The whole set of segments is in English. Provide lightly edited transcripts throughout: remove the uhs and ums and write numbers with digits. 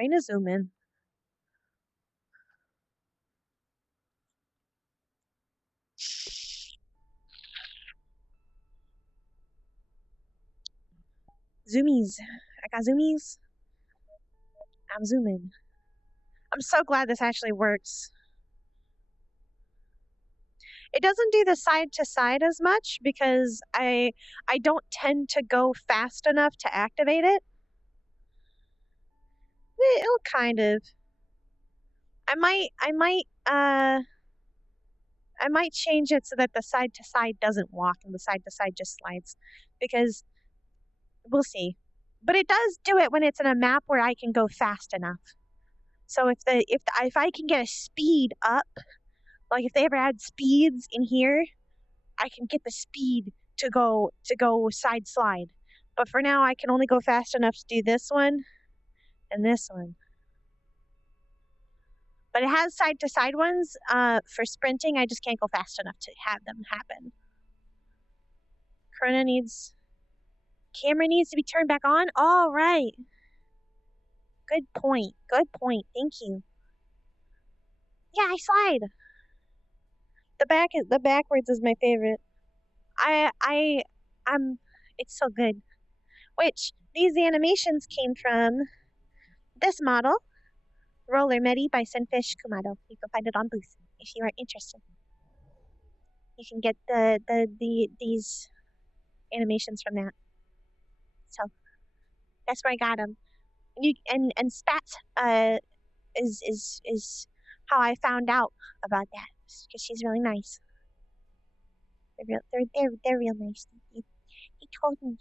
Rayna, zoom in. Zoomies. I got zoomies. I'm zooming. I'm so glad this actually works. It doesn't do the side to side as much because I don't tend to go fast enough to activate it. It'll kind of. I might change it so that the side to side doesn't walk and the side to side just slides, because we'll see. But it does do it when it's in a map where I can go fast enough. So if I can get a speed up, like if they ever add speeds in here, I can get the speed to go side slide. But for now, I can only go fast enough to do this one and this one. But it has side to side ones for sprinting. I just can't go fast enough to have them happen. Camera needs to be turned back on. All right. Good point. Good point. Thank you. Yeah, I slide. The backwards is my favorite. It's so good. Which these animations came from this model, Roller Medi by Sunfish Kumado. You can find it on Booth if you are interested. You can get these animations from that. So that's where I got them. And Spats is how I found out about that, because she's really nice. They're real nice. They told me.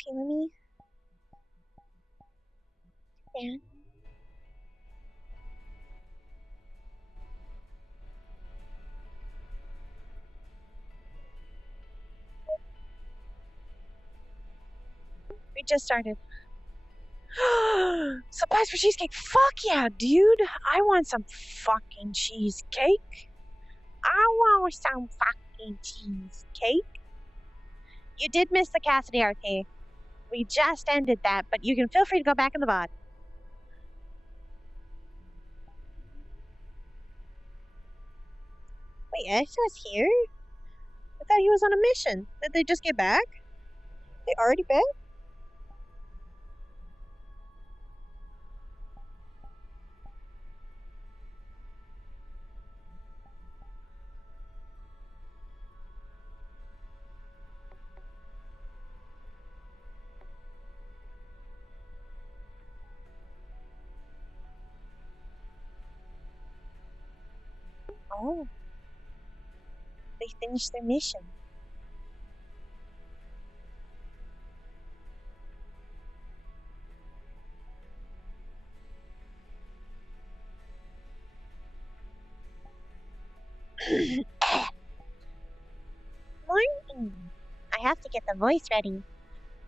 Okay, let me. Yeah. We just started. Supplies for cheesecake. Fuck yeah, dude. I want some fucking cheesecake. I want some fucking cheesecake. You did miss the Cassidy arcade. We just ended that, but you can feel free to go back in the VOD. Wait, Ash was here? I thought he was on a mission. Did they just get back? They already back? Oh. They finished their mission. Morning. I have to get the voice ready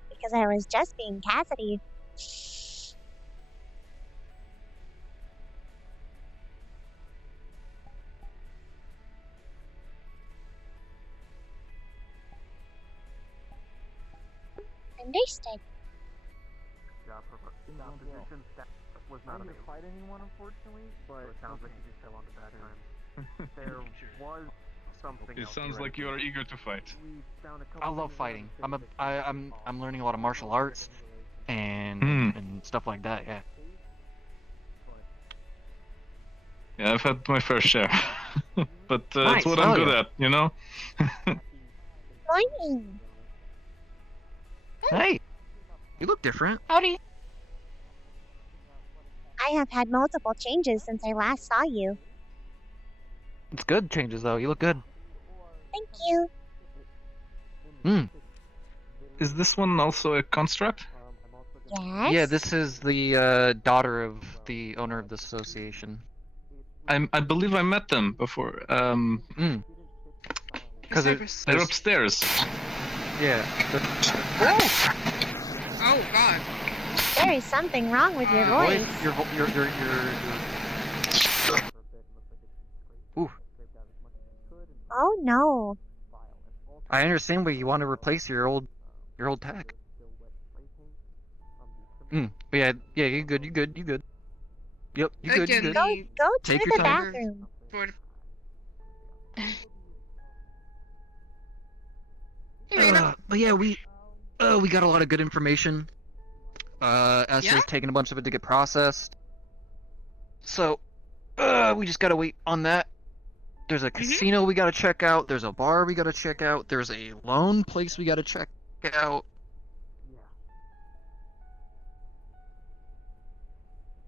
because I was just being Cassidy. Understood. Was not to fight anyone, unfortunately, but it sounds like you just fell on the bad time. There was something. It sounds like you are eager to fight. I love fighting. I'm learning a lot of martial arts and stuff like that. Yeah. Yeah, I've had my fair share, but Nice, it's what I'm good yeah. at, you know. Morning. Hey, you look different. Howdy. I have had multiple changes since I last saw you. It's good changes though. You look good. Thank you. Is this one also a construct? Yes? Yeah, this is the daughter of the owner of this association. I believe I met them before. Because they're upstairs. Yeah. Oh God. There is something wrong with your voice. Your Ooh. Oh no. I understand, but you want to replace your your old tech. But yeah, you good. Yep, you good. Go to Take your the time. bathroom. But yeah, we got a lot of good information. Esther's Yeah? taking a bunch of it to get processed. So, we just gotta wait on that. There's a casino we gotta check out. There's a bar we gotta check out. There's a loan place we gotta check out.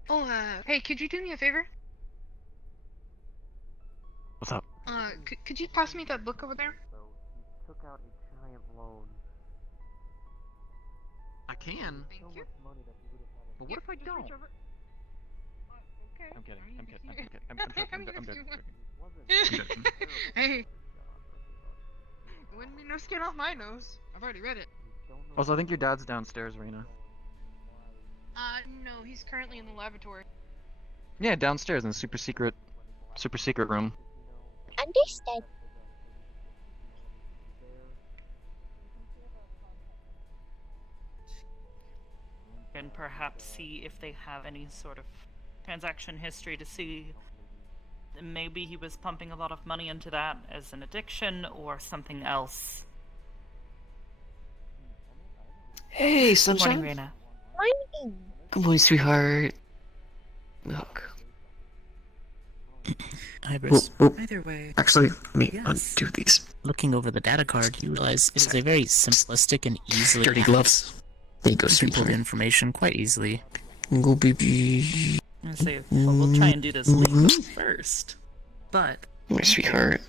Oh, hey, could you do me a favor? What's up? Could you pass me that book over there? So he took out a giant loan. I can. Thank you. Money that he would have had. But what if I Just don't? reach over. Okay. I'm kidding. I'm kidding. if you- I'm joking. Hey, wouldn't be no skin off my nose. I've already read it. Also, I think your dad's downstairs, Rayna. No, he's currently in the laboratory. Yeah, downstairs in the super secret room. Understood. And perhaps see if they have any sort of transaction history to see maybe he was pumping a lot of money into that as an addiction or something else. Hey, Good sunshine. morning, Rayna. Morning. Good morning, sweetheart. Look. Hi, Bruce. Either way. Actually, let me undo these. Looking over the data card, you realize it is a very simplistic and easily Dirty gloves. There you go, you can pull sweetheart. the information quite easily. Go, baby. Let's see. Well, we'll try and do this legally first. But My sweetheart.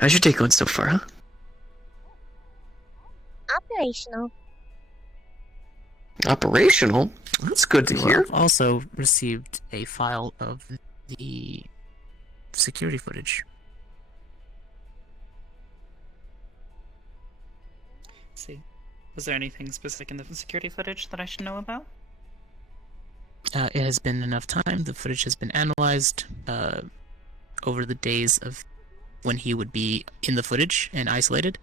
How's your day going so far, huh? Operational. Operational? That's good to hear. I've also received a file of the security footage. let's see. Was there anything specific in the security footage that I should know about? It has been enough time. The footage has been analyzed over the days of when he would be in the footage and isolated.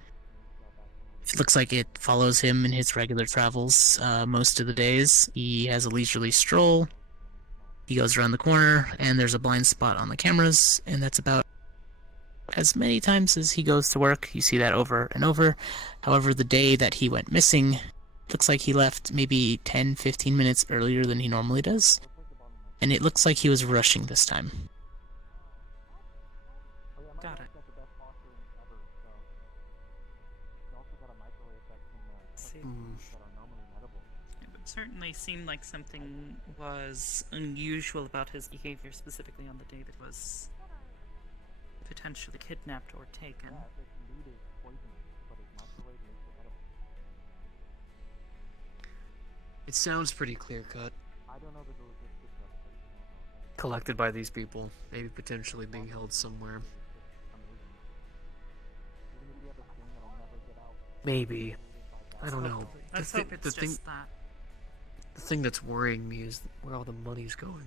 It looks like it follows him in his regular travels most of the days. He has a leisurely stroll. He goes around the corner, and there's a blind spot on the cameras, and that's about as many times as he goes to work. You see that over and over. However, the day that he went missing, looks like he left maybe 10-15 minutes earlier than he normally does. And it looks like he was rushing this time. Got it. See. It would certainly seem like something was unusual about his behavior, specifically on the day that was potentially kidnapped or taken. It sounds pretty clear-cut. Collected by these people, maybe potentially being held somewhere. Maybe. I don't know. Let's hope it's just that. The thing that's worrying me is where all the money's going.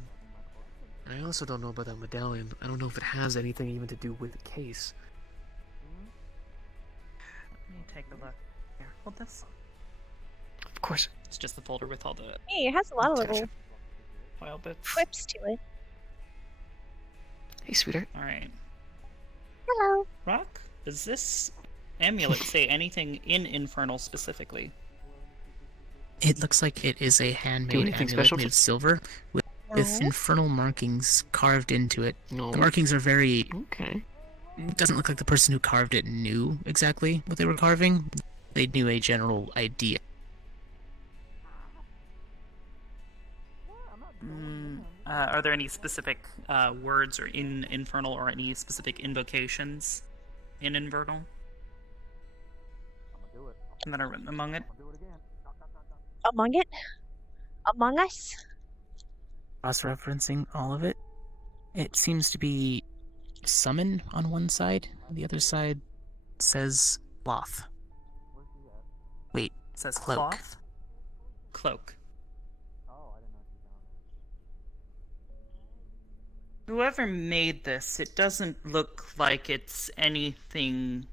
And I also don't know about that medallion. I don't know if it has anything even to do with the case. Let me take a look. Here, hold this. Of course. It's just the folder with all the Hey, it has a lot of little file bits. quips to it. Hey, sweetheart. Alright. Hello. Rock, does this amulet say anything in Infernal specifically? It looks like it is a handmade anything amulet special? made of silver with No. infernal markings carved into it. No. The markings are very... Okay. It doesn't look like the person who carved it knew exactly what they were carving. They knew a general idea. Are there any specific words or in Infernal or any specific invocations in Infernal that are written among it? Among it? Among us? Cross-referencing all of it. It seems to be summon on one side. The other side says cloth. Wait, It says Cloak. cloth? Cloak. Whoever made this, it doesn't look like it's anything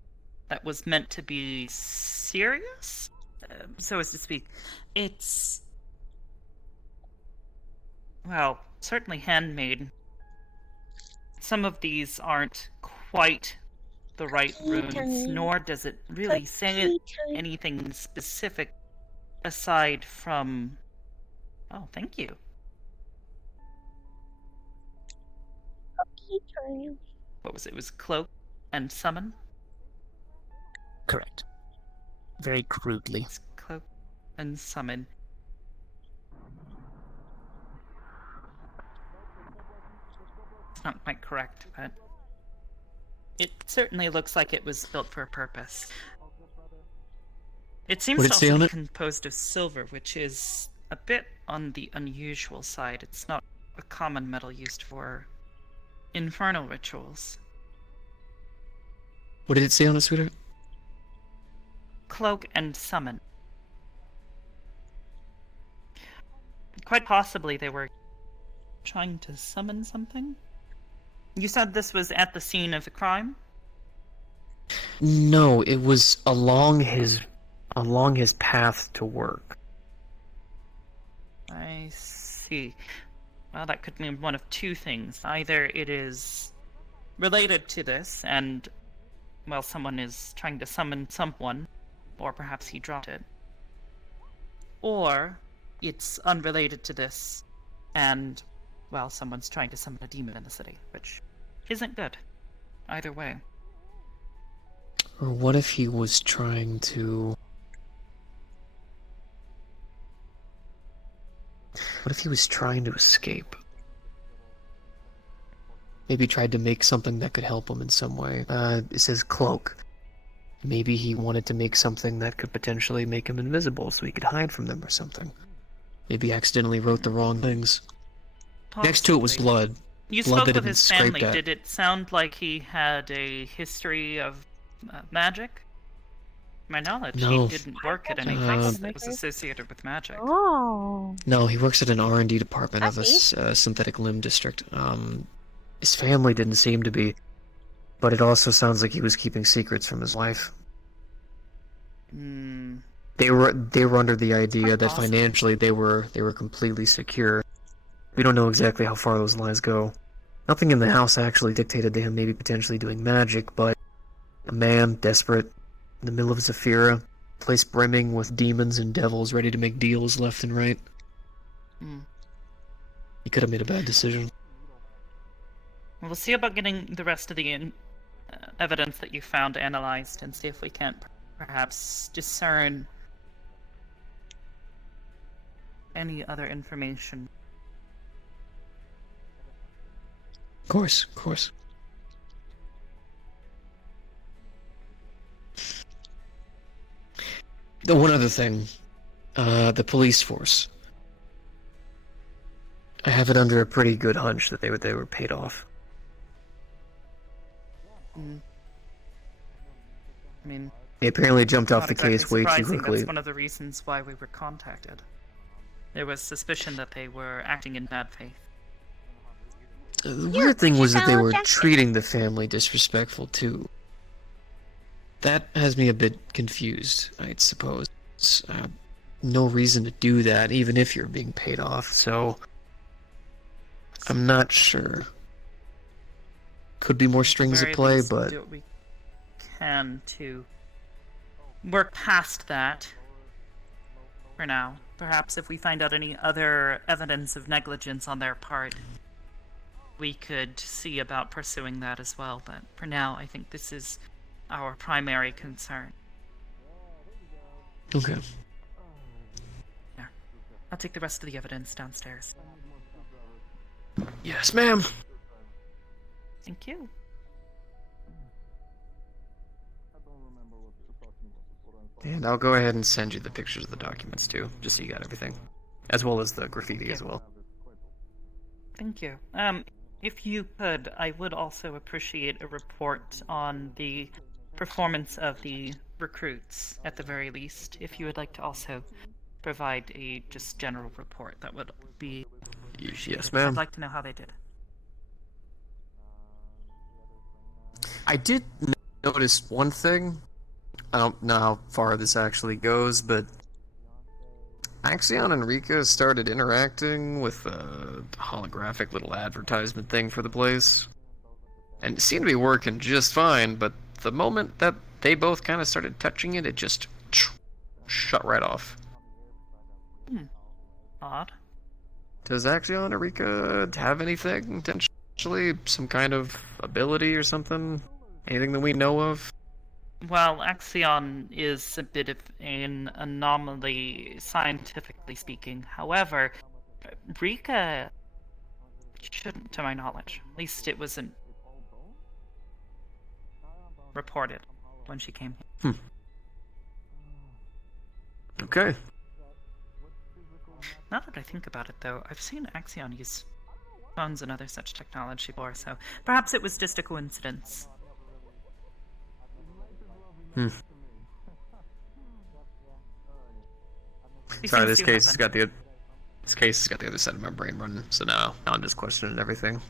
that was meant to be serious. so as to speak. It's, well, certainly handmade. Some of these aren't quite the right runes, time. nor does it really say Cookie time. anything specific aside from... Oh, thank you. Cookie time. What was it? It was cloak and summon? Correct. Very crudely. It's cloak and summon. It's not quite correct, but it certainly looks like it was built for a purpose. It seems What to did it say also on be it? composed of silver, which is a bit on the unusual side. It's not a common metal used for infernal rituals. What did it say on it, sweetheart? Cloak and summon. Quite possibly they were trying to summon something? You said this was at the scene of the crime? No, it was along his path to work. I see. Well, that could mean one of two things. Either it is related to this, and, well, someone is trying to summon someone, or perhaps he dropped it. Or it's unrelated to this, and, well, someone's trying to summon a demon in the city, which isn't good. Either way. Or what if he was trying to... What if he was trying to escape? Maybe tried to make something that could help him in some way. It says cloak. Maybe he wanted to make something that could potentially make him invisible so he could hide from them or something. Maybe he accidentally wrote the wrong things. Next to it was Possibly. blood. You Blood spoke that had with been his scraped family. at. Did it sound like he had a history of magic? To my knowledge, No. he didn't work at any place that was associated with magic. Oh. No, he works at an R&D department of a That's synthetic limb district. His family didn't seem to be, but it also sounds like he was keeping secrets from his wife. Hmm. They were under the idea Quite that possible. financially they were completely secure. We don't know exactly how far those lies go. Nothing in the house actually dictated to him maybe potentially doing magic, but a man desperate in the middle of Zafira, place brimming with demons and devils ready to make deals left and right. Hmm. He could have made a bad decision. We'll see about getting the rest of the evidence that you found analyzed and see if we can't perhaps discern any other information. Of course, of course. The one other thing, the police force. I have it under a pretty good hunch that they were paid off. Hmm. I mean, They apparently jumped off not the exactly case way too surprising. quickly. That's one of the reasons why we were contacted. There was suspicion that they were acting in bad faith. The weird thing was that they shall were object. treating the family disrespectful too. That has me a bit confused, I suppose. No reason to do that, even if you're being paid off, so... I'm not sure. Could be more strings Very at play, least but... do what we can to work past that for now. Perhaps if we find out any other evidence of negligence on their part, we could see about pursuing that as well. But for now, I think this is our primary concern. Okay. There. I'll take the rest of the evidence downstairs. Yes, ma'am. Thank you. And I'll go ahead and send you the pictures of the documents too, just so you got everything. As well as the graffiti as well. Thank you. If you could, I would also appreciate a report on the performance of the recruits, at the very least. If you would like to also provide a just general report, that would be appreciated. Yes, ma'am. I'd like to know how they did. I did notice one thing. I don't know how far this actually goes, but Axion and Rika started interacting with a holographic little advertisement thing for the place. And it seemed to be working just fine, but the moment that they both kind of started touching it, it just shut right off. Odd. Does Axion or Rika have anything, potentially? Some kind of ability or something? Anything that we know of? Well, Axion is a bit of an anomaly, scientifically speaking. However, Rika shouldn't, to my knowledge. At least it wasn't reported when she came here. Okay. Now that I think about it, though, I've seen Axion use phones and other such technology before, so perhaps it was just a coincidence. These Sorry, things this do case has happen. got the other side of my brain running, so now I'm just questioning everything.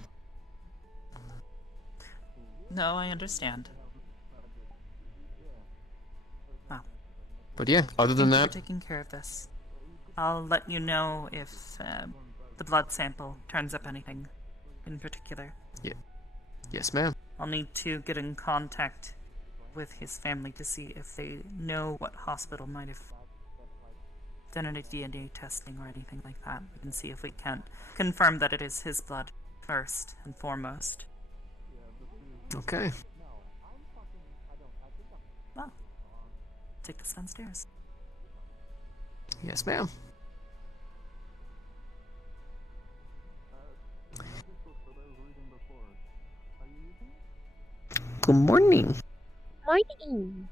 No, I understand. Well, But yeah, other than thank you that, for taking care of this. I'll let you know if the blood sample turns up anything in particular. yes, ma'am. I'll need to get in contact with his family to see if they know what hospital might have done any DNA testing or anything like that. We can see if we can confirm that it is his blood first and foremost. Okay. Well, take this downstairs. Yes, ma'am. Good morning. Morning.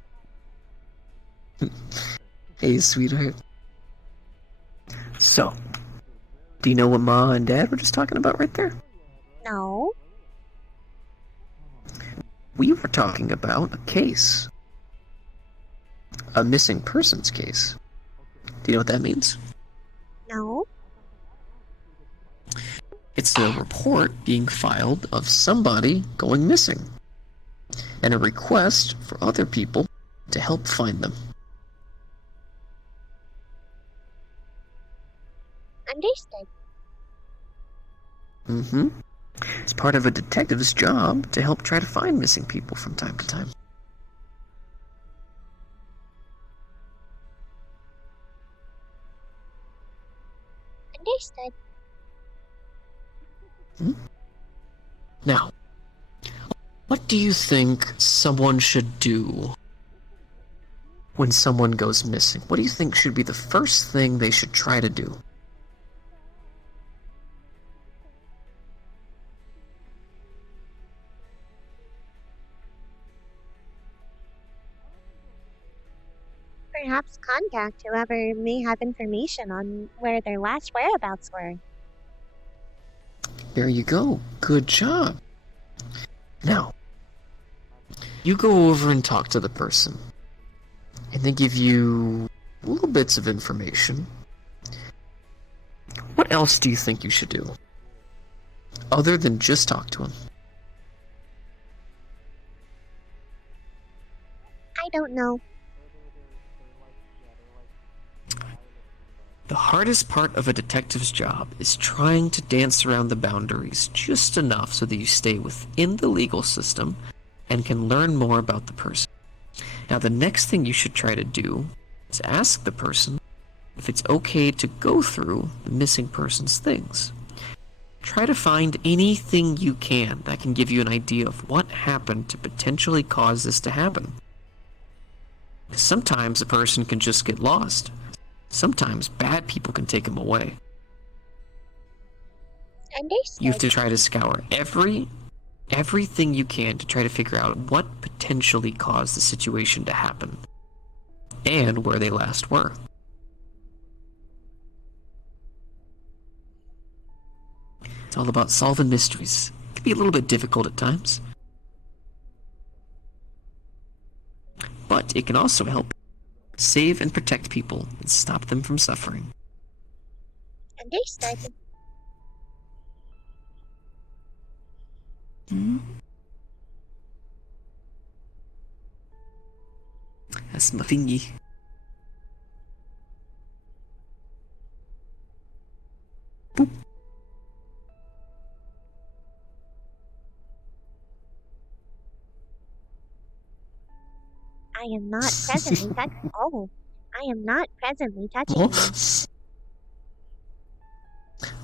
Hey, sweetheart. So, do you know what Ma and Dad were just talking about right there? No. We were talking about a case. A missing persons case. Do you know what that means? No. It's a report being filed of somebody going missing, and a request for other people to help find them. Understood. Mm-hmm. It's part of a detective's job to help try to find missing people from time to time. Understood. Now, what do you think someone should do when someone goes missing? What do you think should be the first thing they should try to do? Perhaps contact whoever may have information on where their last whereabouts were. There you go. Good job. Now, you go over and talk to the person, and they give you little bits of information. What else do you think you should do? Other than just talk to him? I don't know. The hardest part of a detective's job is trying to dance around the boundaries just enough so that you stay within the legal system and can learn more about the person. Now, the next thing you should try to do is ask the person if it's okay to go through the missing person's things. Try to find anything you can that can give you an idea of what happened to potentially cause this to happen. Sometimes a person can just get lost. Sometimes bad people can take him away. Understood. You have to try to scour everything you can to try to figure out what potentially caused the situation to happen and where they last were. It's all about solving mysteries. It can be a little bit difficult at times, but it can also help save and protect people and stop them from suffering. Understood. That's my thingy. Boop. I am not presently touching. Oh, I am not presently touching Oh. you.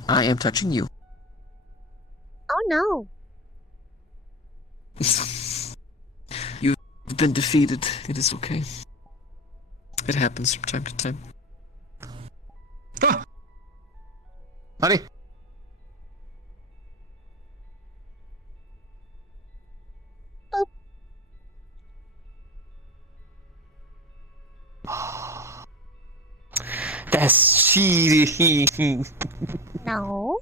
I am touching you. Oh no. You've been defeated. It is okay. It happens from time to time. Ah! Honey! Boop. That's cheating. No.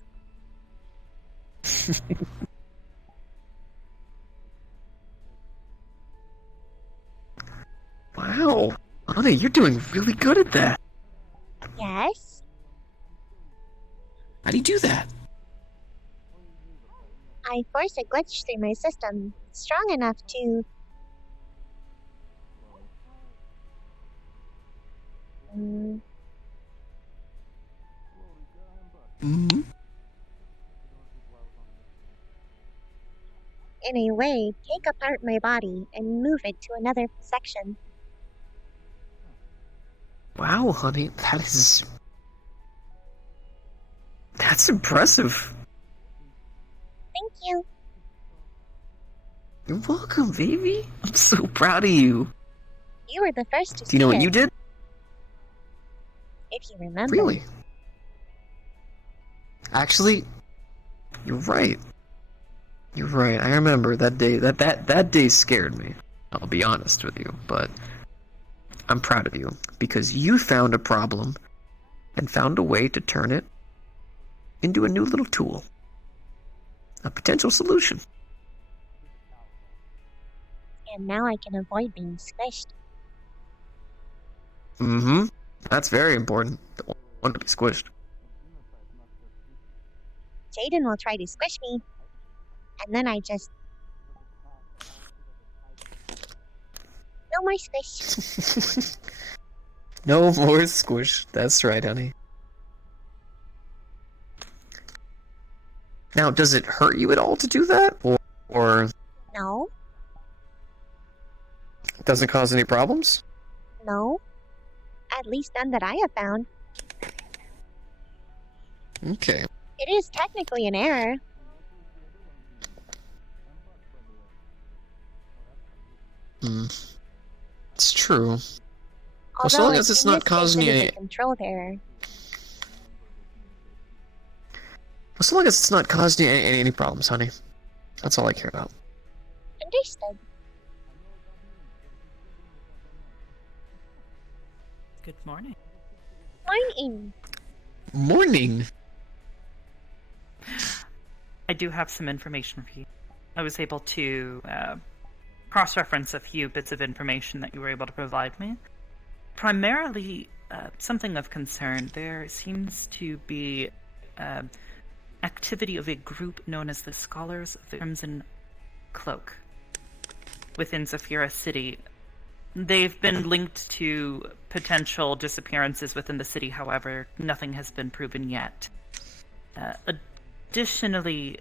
Wow. Honey, you're doing really good at that. Yes. How do you do that? I force a glitch through my system strong enough to. Mm, Mm-hmm. in a way, take apart my body and move it to another section. Wow, honey, that's impressive. Thank you. You're welcome, baby. I'm so proud of you. You were the first to Do you know see what it, you did? if you remember. Really? Actually, you're right. You're right. I remember that day. That day scared me. I'll be honest with you, but I'm proud of you because you found a problem and found a way to turn it into a new little tool. A potential solution. And now I can avoid being squished. Mm-hmm. That's very important. Don't want to be squished. Jaden will try to squish me, and then I just. No more squish. No more squish. That's right, honey. Now, does it hurt you at all to do that? Or No, it doesn't cause any problems? no. At least none that I have found. Okay. It is technically an error. Hmm. It's true. Well, so Although long as it's in not this case, causing it you is any... a controlled error. As long as it's not causing you any problems, honey. That's all I care about. Understood. Good morning. Morning. Morning! I do have some information for you. I was able to cross-reference a few bits of information that you were able to provide me. Primarily, something of concern. There seems to be activity of a group known as the Scholars of the Crimson Cloak within Zafira City. They've been linked to potential disappearances within the city, however, nothing has been proven yet. Additionally,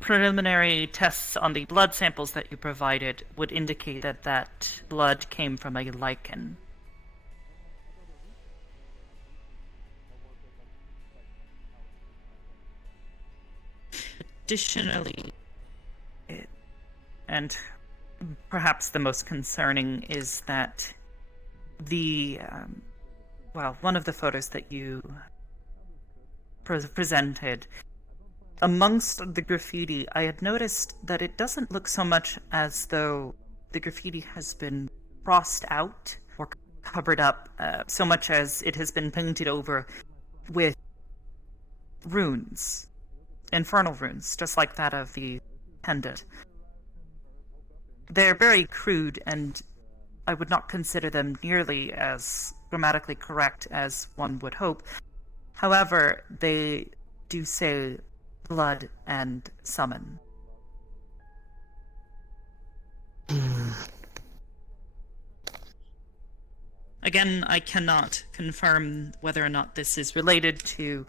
preliminary tests on the blood samples that you provided would indicate that that blood came from a lichen. Additionally, and perhaps the most concerning is that the, one of the photos that you presented, amongst the graffiti, I had noticed that it doesn't look so much as though the graffiti has been crossed out or covered up, so much as it has been painted over with runes, infernal runes, just like that of the pendant. They're very crude, and I would not consider them nearly as grammatically correct as one would hope. However, they do say blood and summon. Again, I cannot confirm whether or not this is related to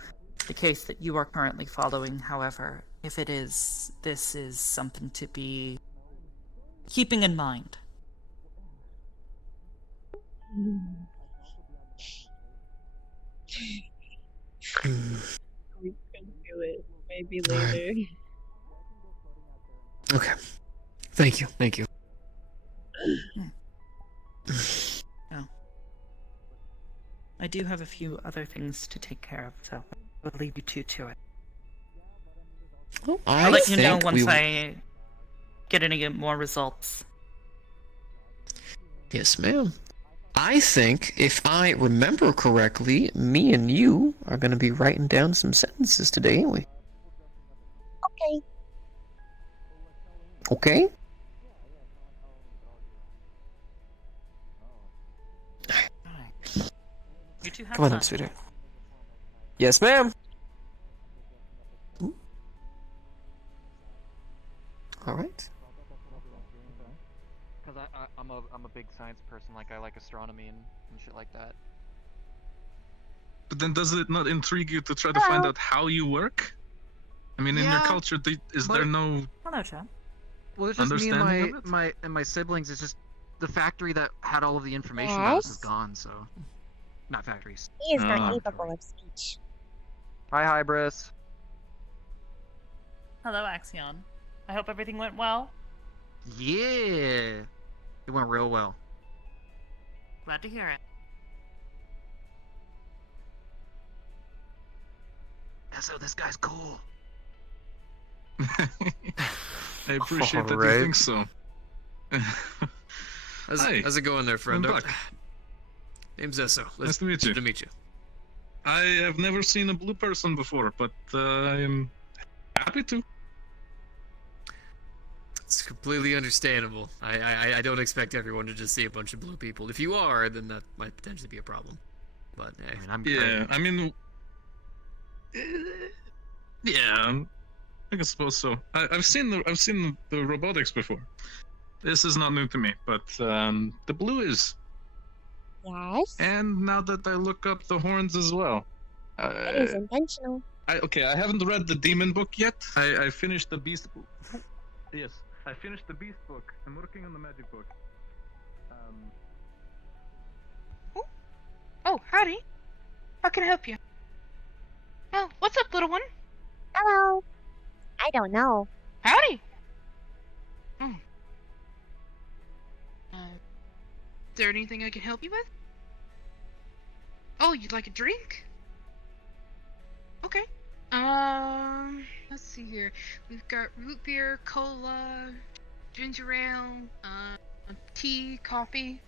the case that you are currently following. However, if it is, this is something to be keeping in mind. We can do it. Maybe All right. later. Okay. Thank you. Thank you. Oh. I do have a few other things to take care of, so I'll leave you two to it. I'll let you know once I get any more results. Yes, ma'am. I think, if I remember correctly, me and you are going to be writing down some sentences today, ain't we? Okay. Okay? Alright. You two have Come on fun. in, sweetheart. Yes, ma'am. All right. Because I'm a big science person. Like I like astronomy and shit like that. But then does it not intrigue you to try to find out how you work? I mean, in your Yeah, culture, is but- there no Hello, Chad. Well, it's just me and understanding of it? my siblings. It's just the factory that had all of the information about us is Yes? gone. So, not factories. He is Ah. not capable of speech. Hi, Hybris. Hello, Axion. I hope everything went well. Yeah, it went real well. Glad to hear it. Yeah, so this guy's cool. I appreciate that you Alright. think so. Hi, How's it going there, friend? I'm back. Name's Esso. Nice to meet you. Good to meet you. I have never seen a blue person before, but I am happy to. It's completely understandable. I don't expect everyone to just see a bunch of blue people. If you are, then that might potentially be a problem. But hey. I mean, I'm Yeah, I mean, yeah, I suppose so. I've seen the robotics before. This is not new to me, but the blue is. Yes? And now that I look up the horns as well. It is intentional. I haven't read the demon book yet. I finished the beast book. Yes, I finished the beast book. I'm working on the magic book. Oh, howdy. How can I help you? Oh, what's up, little one? Hello. I don't know. Howdy. Is there anything I can help you with? Oh, you'd like a drink? Okay. Let's see here. We've got root beer, cola, ginger ale, tea, coffee.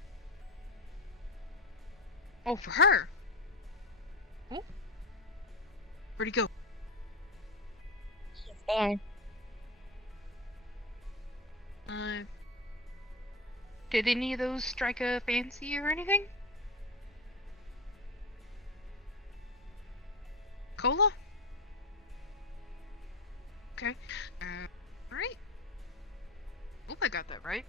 Oh, for her. Oh. Where'd he go? He's there. Did any of those strike a fancy or anything? Cola? Okay. Alright. Hope I got that right.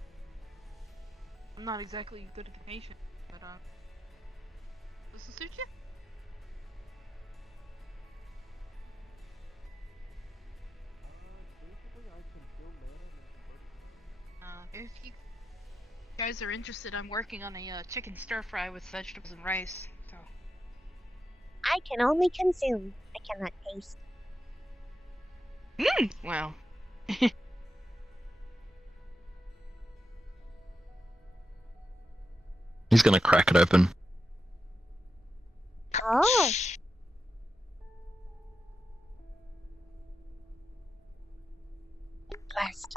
I'm not exactly good at the patient, but, this will suit you? If you guys are interested, I'm working on a chicken stir fry with vegetables and rice. So I can only consume. I cannot taste. well, He's gonna crack it open. Oh. Blessed.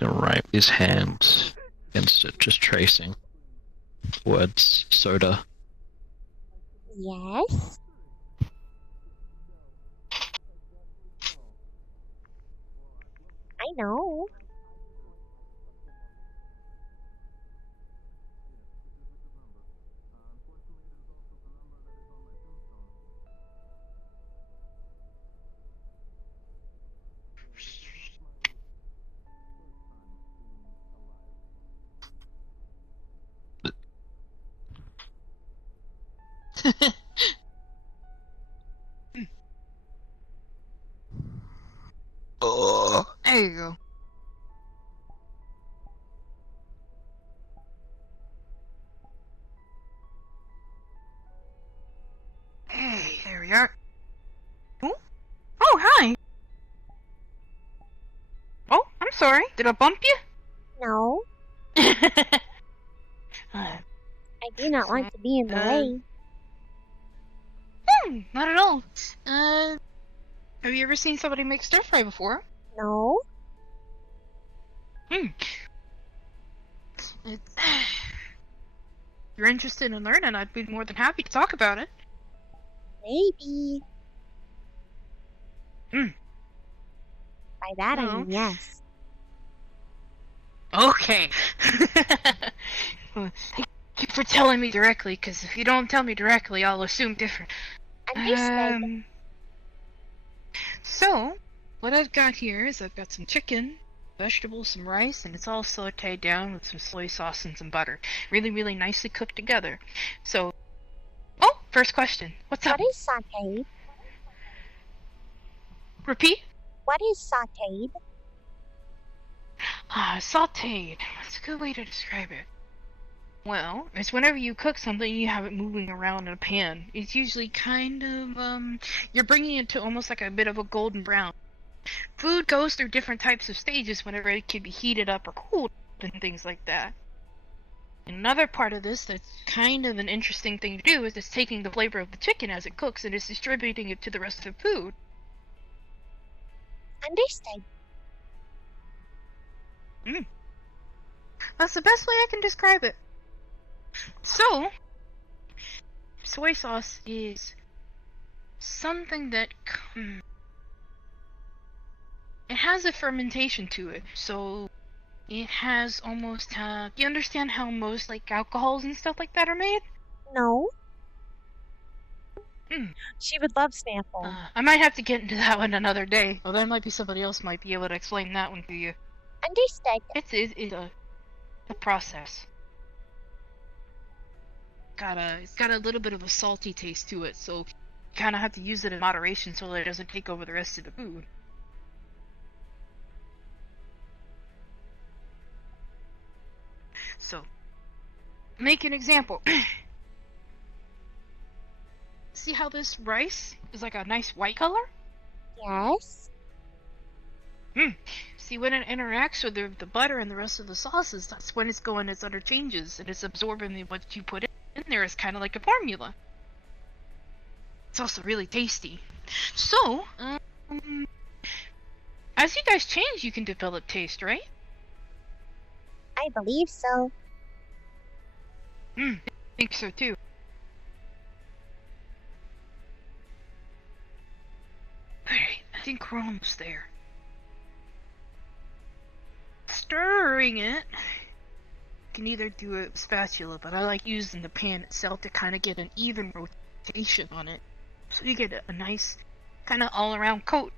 Right, his hands against it, just tracing words. Soda. Yes? I know. Oh. There you go. Hey, there we are. Oh, oh, hi. Oh, I'm sorry. Did I bump you? No, Uh, I do not want to be in the way. not at all. Have you ever seen somebody make stir fry before? No, It's, if you're interested in learning, I'd be more than happy to talk about it. maybe. Hmm. By that I Well. mean yes. Okay. Well, thank you for telling me directly, because if you don't tell me directly, I'll assume different. Understood. So, what I've got here is I've got some chicken, vegetables, some rice, and it's all sauteed down with some soy sauce and some butter. Really, really nicely cooked together. So, oh, first question. What's up? What is sauteed? Repeat? What is sauteed? Sauteed. That's a good way to describe it. Well, it's whenever you cook something, you have it moving around in a pan. It's usually kind of, you're bringing it to almost like a bit of a golden brown. Food goes through different types of stages whenever it can be heated up or cooled and things like that. Another part of this that's kind of an interesting thing to do is it's taking the flavor of the chicken as it cooks and it's distributing it to the rest of the food. Understood. That's the best way I can describe it. So, soy sauce is something that it has a fermentation to it. So it has almost you understand how most like alcohols and stuff like that are made? No. Hmm. She would love Snaffle. I might have to get into that one another day. Well, there might be somebody else might be able to explain that one to you. Understood. It's a process. It's got a little bit of a salty taste to it, so you kind of have to use it in moderation so that it doesn't take over the rest of the food. So, make an example. See how this rice is like a nice white color? Yes. See, when it interacts with the butter and the rest of the sauces, that's when it's going its other changes, and it's absorbing what you put in there. It's kind of like a formula. It's also really tasty. So, as you guys change, you can develop taste, right? I believe so. I think so too. Alright, I think we're almost there. Stirring it. You can either do it with spatula, but I like using the pan itself to kind of get an even rotation on it. So you get a nice kind of all around coat.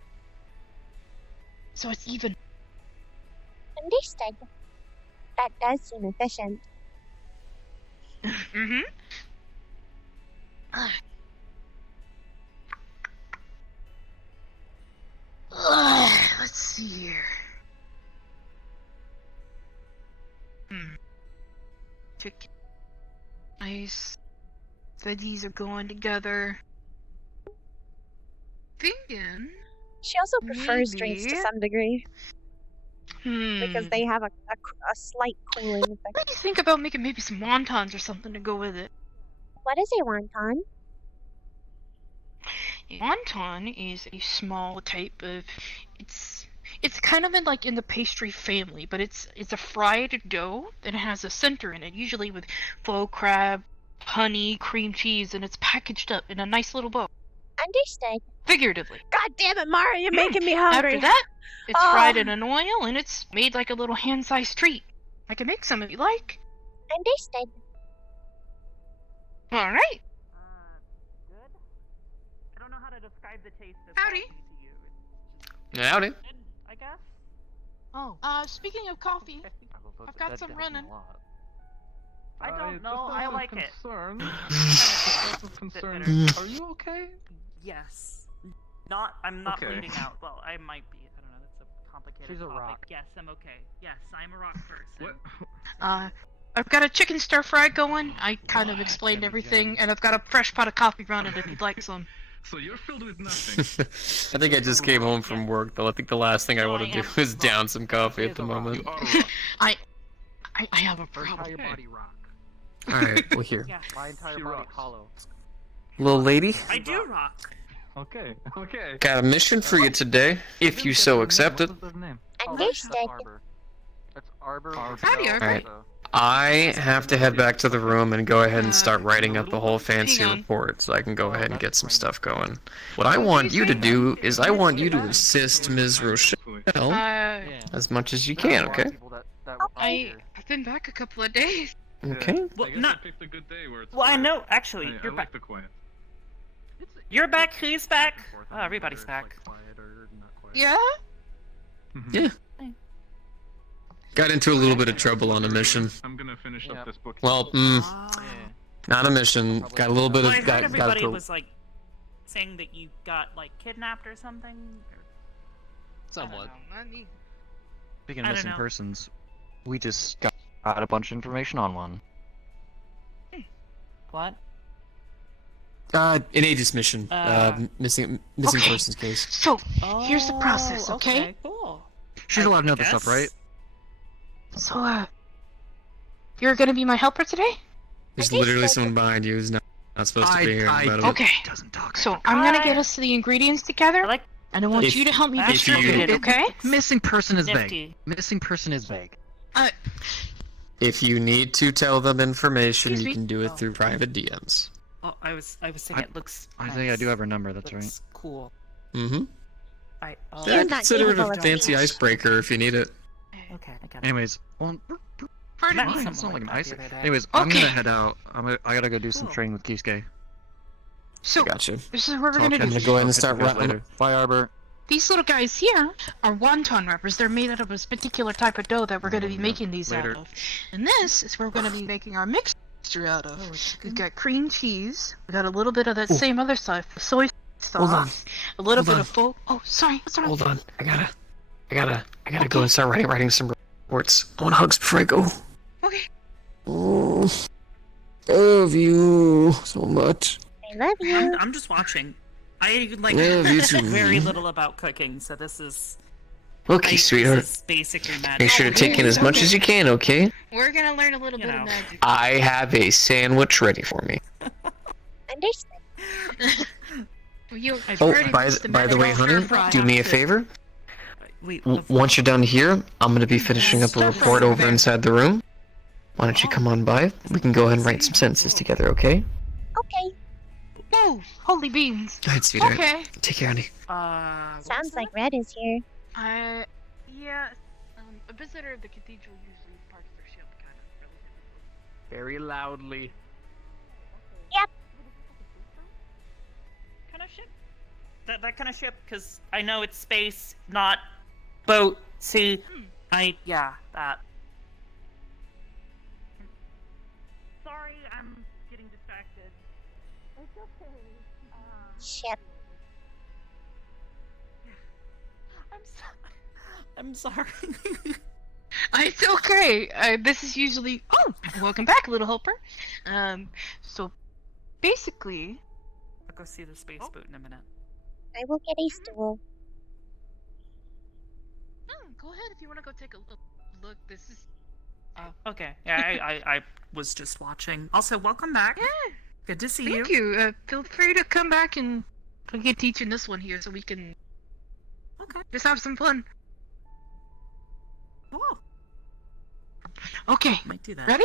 So it's even. Understood. That does seem efficient. Mm-hmm. Let's see here. Chicken. Nice. Veggies are going together. Thinking. She also prefers drinks to Maybe. some degree because they have a slight cooling effect. What do you think about making maybe some wontons or something to go with it? What is a wonton? A wonton is a small type of it's kind of in the pastry family, but it's a fried dough that has a center in it, usually with faux crab, honey, cream cheese, and it's packaged up in a nice little bow. Understood. Figuratively. God damn it, Mara, you're making me hungry. After that, it's fried in an oil and it's made like a little hand-sized treat. I can make some if you like. Understood. Alright. Good? I don't know how to describe the taste of Howdy. coffee to you. It's Howdy. good, I guess? Oh, speaking of coffee, I've got some running. I don't know. I like it. Concern. Bitter. Are you okay? Yes. I'm not Okay. bleeding out. Well, I might be. I don't know. That's a complicated She's a topic. rock. Yes, I'm okay. Yes, I'm a rock person. What? I've got a chicken stir fry going. I kind of explained everything, and I've got a fresh pot of coffee running if you'd like some. So you're filled with nothing. I think I just came home from work, though. I think the last thing I want to do is down some coffee at the moment. You are a rock. I have a Her entire problem. body rock. Alright, well here. Yeah. My entire She body rocks. hollow. Little lady, I do rock. Okay. Okay. got a mission for you today, if you so accept it. What's his name? Understood. That's Arbor. That's Arbor. Howdy, Arbor. Alright. I have to head back to the room and go ahead and start writing up a whole fancy hang on. report so I can go ahead and get some stuff going. What I want you to do is I want you to assist Ms. Rochelle as much as you can, okay? I've been back a couple of days. Okay. Well, I guess not. I picked a good day where it's Well, I quiet. know. Actually, I you're like back. the quiet. You're back. Who's back? Oh, everybody's back. Yeah? Yeah. Got into a little bit of trouble on a mission. I'm gonna finish up this book. Well, Ah. not a mission. Got a little bit Well, of I heard got everybody a, was like saying that you got like kidnapped or something. Somewhat. Not me. Speaking I of don't missing know. persons, we just got a bunch of information on one. What? an Aegis mission. Missing Okay. persons case. So, here's the process, okay? Cool. She's allowed to know this guess. stuff, right? So, you're gonna be my helper today? There's literally someone behind you who's not supposed to be here. by the way. Okay. Doesn't talk. So, I'm gonna get us the ingredients together, I like and I want If- you to help me if distribute you- it, okay? Missing person is vague. nifty. Missing person is vague. If you need to tell them information, Excuse you me? can do it Oh. through private DMs. Oh, I was saying it looks. I think I do have her number, that's right. looks cool. Mm-hmm. I. Yeah, not consider it capable a of fancy speech. icebreaker if you need it. Okay, I got it. Anyways, well, Pardon Met me. someone it's not like an that ice. the other day. Anyways, I'm Okay. gonna head out. I gotta go do some Cool. training with Kisuke. So, Gotcha. this is what we're Talk gonna to I'm do. gonna go ahead and start I'll catch you guys writing. later. Bye, Arbor. These little guys here are wonton wrappers. They're made out of a particular type of dough that we're gonna be making these Later. out of. And this is where we're gonna be making our mixture out of. We've got cream cheese. We got a little bit of that Ooh. same other stuff. Soy Hold on. sauce. A little Hold bit on. of full. Oh, sorry. What's wrong? Hold on. I gotta go and start writing some reports. I want hugs before I go. Okay. Oh, I love you so much. I love you. I'm just watching. I like Love you too. very little about cooking, so this is. Okay, this sweetheart. is basically magic. Make sure to take in as much as you can, okay? We're gonna learn a little You bit know. of magic. I have a sandwich ready for me. Understood. You, I've Oh, already by mixed the, the by the way, macaroni honey, fry. do me a favor. Wait. Once you're done here, I'm gonna be finishing up a report over inside the room. Why don't you come on by? We can go ahead and write some sentences together, okay? Okay. Whoa! Holy beans. Alright, sweetheart. Okay. Take care, honey. What Sounds was like that? Red is here. Yeah. A visitor of the cathedral usually parks their ship kind of relatively. Very loudly. kind of ship. That kind of ship, because I know it's space, not boat, sea. That. Sorry, I'm getting distracted. It's okay. Shit. I'm sorry. It's okay. This is usually. Oh, welcome back, little helper. So basically, I'll go see the space boat in a minute. I will get a stool. go ahead if you want to go take a look. This is. Okay. Yeah, I was just watching. Also, welcome back. Yeah. Good to see Thank you. Feel free to come back and I'll get teaching this one here so we can Okay. just have some fun. Oh, Okay. might do that. Ready?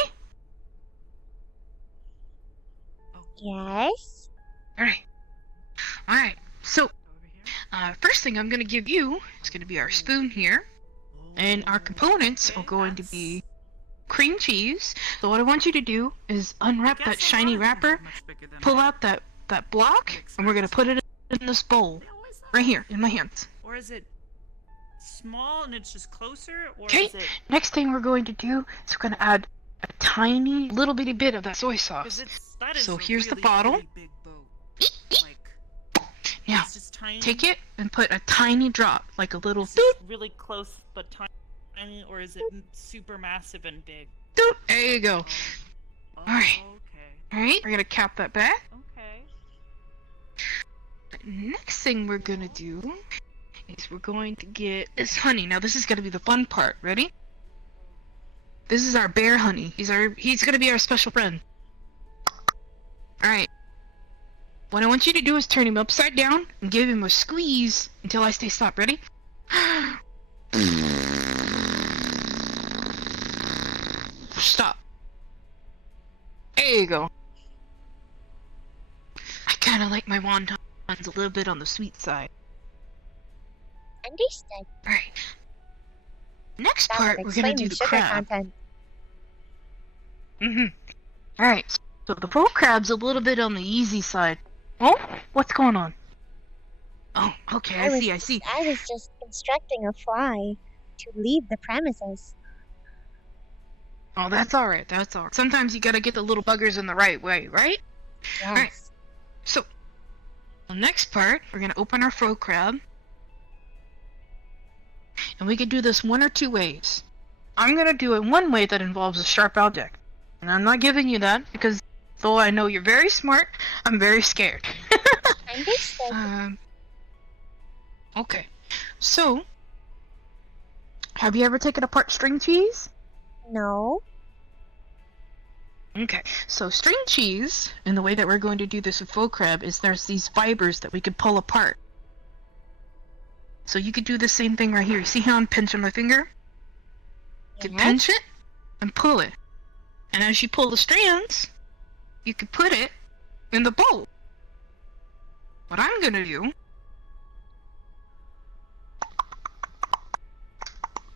Yes. Alright. So, first thing I'm gonna give you is gonna be our spoon here. And our components are going to be cream cheese. So what I want you to do is unwrap that shiny wrapper, pull out that block, and we're gonna put it in this bowl. Right here, in my hands. Or is it small and it's just closer? Or Okay. is it... Next thing we're going to do is we're gonna add a tiny little bitty bit of that soy 'Cause sauce. that is So a here's the really, bottle. really big boat. Like, Now, it's just tiny. take it and put a tiny drop, like a little Is doot, it really close but tiny, or is it super massive and big? doot. There you go. Oh, Alright. okay. Alright, we're gonna cap that back. Okay. Next thing we're gonna do is we're going to get this honey. Now this is gonna be the fun part. Ready? This is our bear honey. He's gonna be our special friend. Alright. What I want you to do is turn him upside down and give him a squeeze until I say stop. Ready? Stop. There you go. I kinda like my wontons a little bit on the sweet side. Understood. Alright. Next That part, would we're gonna explain do the the sugar crab. content. Alright, so the bull crab's a little bit on the easy side. Oh, what's going on? Oh, okay, I see. I was just instructing a fly to leave the premises. Oh, that's alright, Sometimes you gotta get the little buggers in the right way, right? Yes. Alright. So, the next part, we're gonna open our faux crab. And we can do this one or two ways. I'm gonna do it one way that involves a sharp object. And I'm not giving you that, because though I know you're very smart, I'm very scared. Understood. Okay. So, have you ever taken apart string cheese? No. Okay, so string cheese, and the way that we're going to do this with faux crab is there's these fibers that we could pull apart. So you could do the same thing right here. You see how I'm pinching my finger? You could pinch it and pull it. And as you pull the strands, you could put it in the bowl. What I'm gonna do...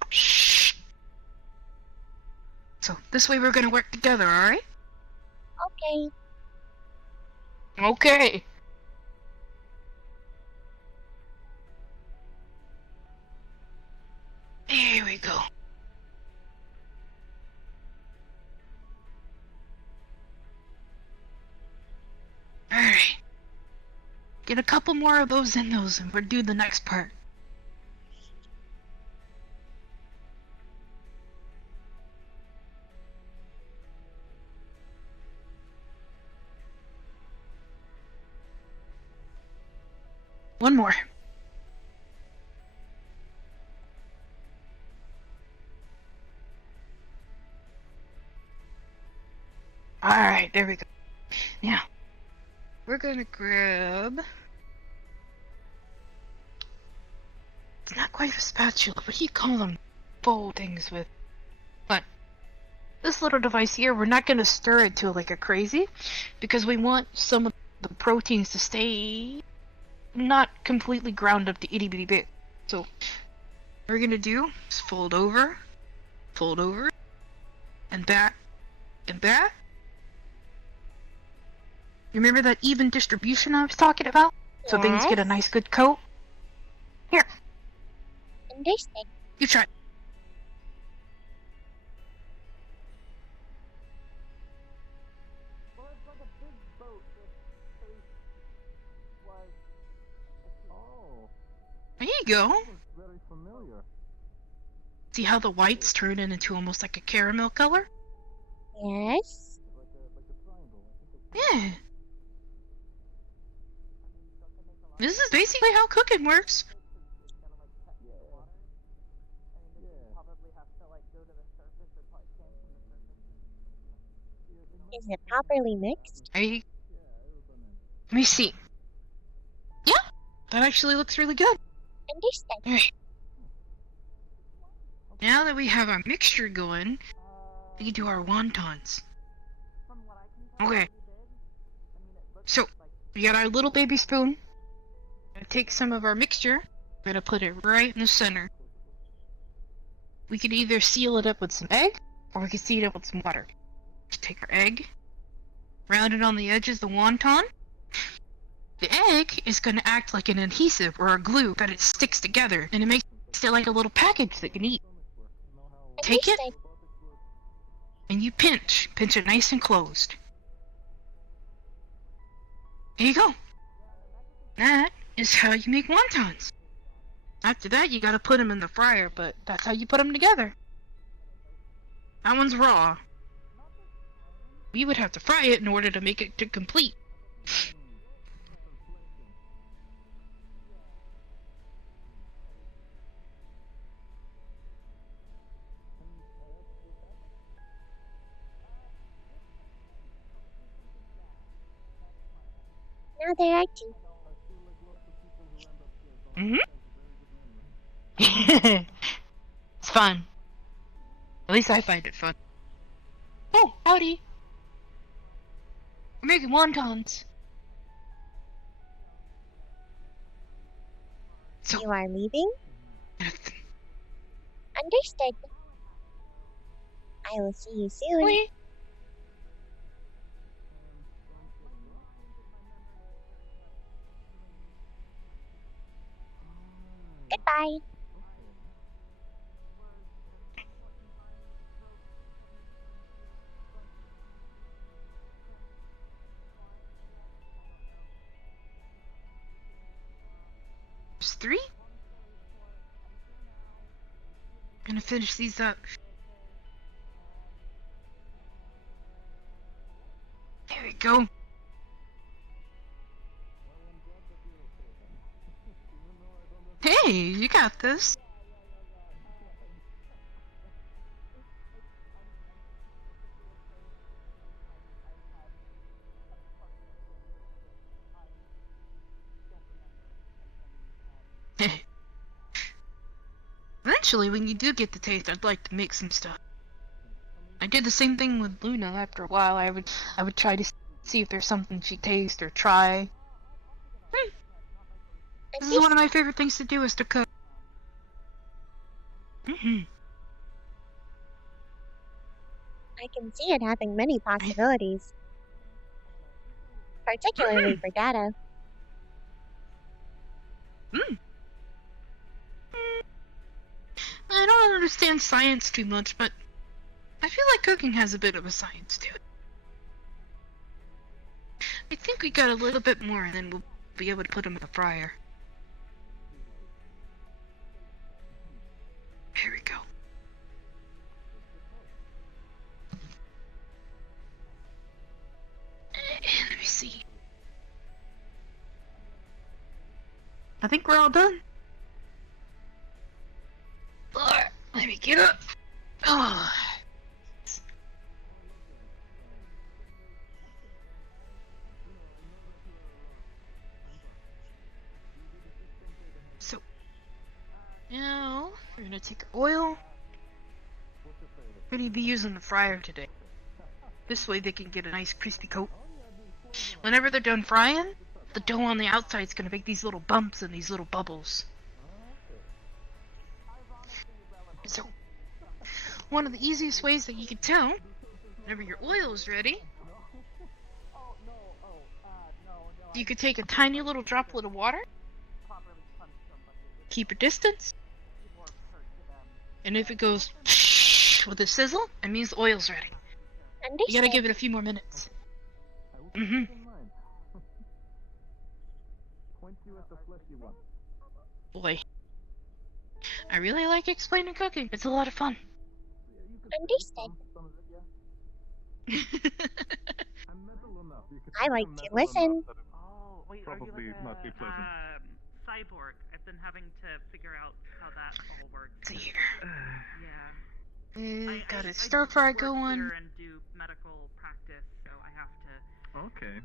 Shh. So this way we're gonna work together, alright? Okay. Okay. There we go. Alright. Get a couple more of those in those and we'll do the next part. One more. Alright, there we go. Now, we're gonna grab... It's not quite a spatula, what do you call them? Bowl things with... But, this little device here, we're not gonna stir it to like a crazy, because we want some of the proteins to stay... not completely ground up to itty bitty bit. So, what we're gonna do is fold over, and that, and that. Remember that even distribution I was talking about? So things get a nice good coat? Here, Understood. you try. Well, it's like a big boat with face was... Oh, There you go. that was very familiar. See how the whites turn into almost like a caramel color? Yes. Like a triangle. I think it's... Yeah. This is basically how cooking works. Is it properly mixed? Let me see. Yeah, that actually looks really good. Understood. Alright. Now that we have our mixture going, we can do our wontons. Okay. So, we got our little baby spoon. We're gonna take some of our mixture. We're gonna put it right in the center. We could either seal it up with some egg, or we could seal it up with some water. Just take our egg, round it on the edges of the wonton. The egg is going to act like an adhesive or a glue that it sticks together, and it makes it like a little package that you can eat. Take it, Understood. and you pinch it nice and closed. Here you go. That is how you make wontons. After that, you gotta put them in the fryer, but that's how you put them together. That one's raw. We would have to fry it in order to make it complete. Now there are two. It's fun. At least I find it fun. Oh, howdy. We're making wontons. So You are leaving? Understood. I will see you soon. Wait. Goodbye. There's 3? Gonna finish these up. There we go. Hey, you got this. Eventually, when you do get the taste, I'd like to make some stuff. I did the same thing with Luna. After a while, I would try to see if there's something she'd taste or try. This is one of my favorite things to do, is to cook. I can see it having many possibilities. Particularly for data. I don't understand science too much, but I feel like cooking has a bit of a science to it. I think we got a little bit more, and then we'll be able to put them in the fryer. Here we go. And let me see. I think we're all done. Alright, let me get up. Oh. So, now we're gonna take our oil. We're gonna be using the fryer today. This way they can get a nice crispy coat. Whenever they're done frying, the dough on the outside is gonna make these little bumps and these little bubbles. So, one of the easiest ways that you can tell whenever your oil is ready, you could take a tiny little droplet of water, keep a distance, and if it goes with a sizzle, it means the oil's ready. You gotta give it a few more minutes. Boy, I really like explaining cooking. It's a lot of fun. Understood. I like to listen. Oh, wait, Probably not be pleasant. Cyborg. I've been having to figure out how that all works. See here. Yeah. Got a I stir fry work going. here and do medical practice, so I have to. Okay.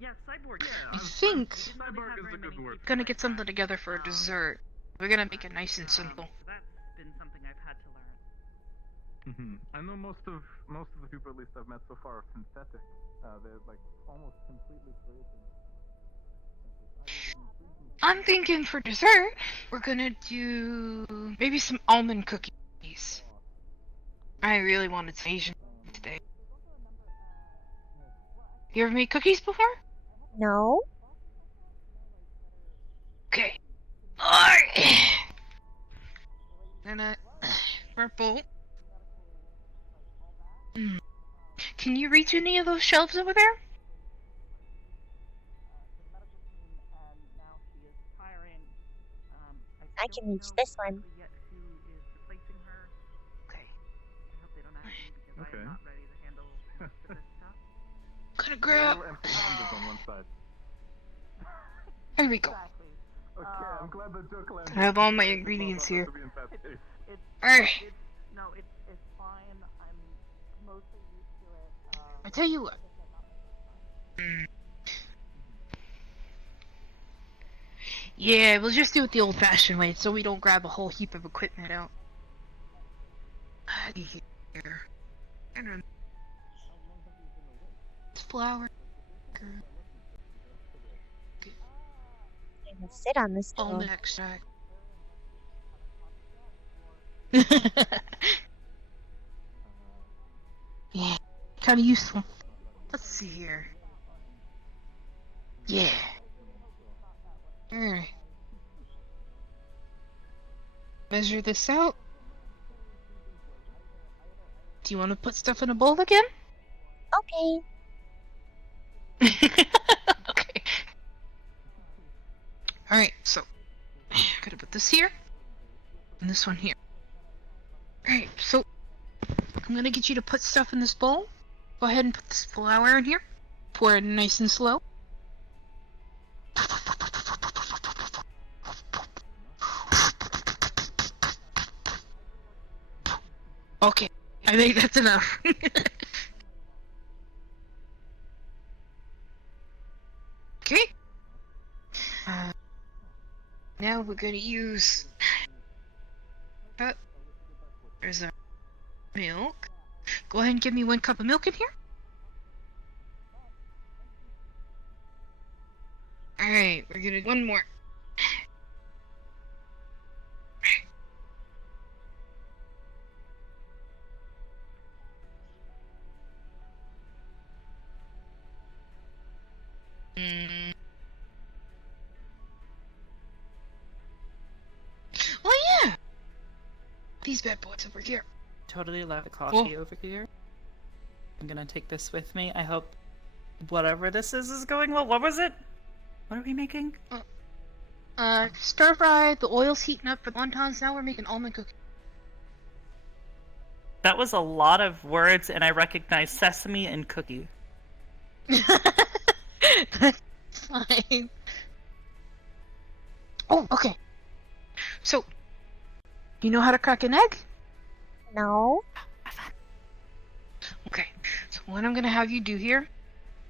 Yeah, Cyborg. I think Cyborg is a good word. gonna get something together for a dessert. We're gonna make it nice and simple. So that's been something I've had to learn. I know most of the people at least I've met so far are synthetic. They're like almost completely created. I'm thinking for dessert, we're gonna do maybe some almond cookies. I really wanted some Asian today. You ever made cookies before? No. Okay. Alright. And purple. Can you reach any of those shelves over there? I can reach this one. Okay. Okay. Gonna grab. Empty-handed on one side. There we go. Okay, I'm glad the joke landed. I have all my ingredients here. Alright. Alright. It's fine. I'm mostly used to it. I tell you what. Yeah, we'll just do it the old-fashioned way, so we don't grab a whole heap of equipment out. Here. Flour. I'm gonna sit on this stool. Almond extract. Yeah, kind of useful. Let's see here. Yeah. Alright. Measure this out. Do you want to put stuff in a bowl again? Okay. Okay. Alright, so I'm gonna put this here and this one here. Alright, so I'm gonna get you to put stuff in this bowl. Go ahead and put this flour in here. Pour it nice and slow. Okay, I think that's enough. Okay. Now we're gonna use. There's our milk. Go ahead and give me 1 cup of milk in here. Alright, we're gonna do one more. Well, yeah. These bad boys over here. Totally love the coffee over here. I'm gonna take this with me. I hope whatever this is going well. What was it? What are we making? Stir fry. The oil's heating up for the wontons. Now we're making almond cookies. That was a lot of words, and I recognize sesame and cookie. That's fine. Oh, okay. So, you know how to crack an egg? No. Okay. So what I'm gonna have you do here,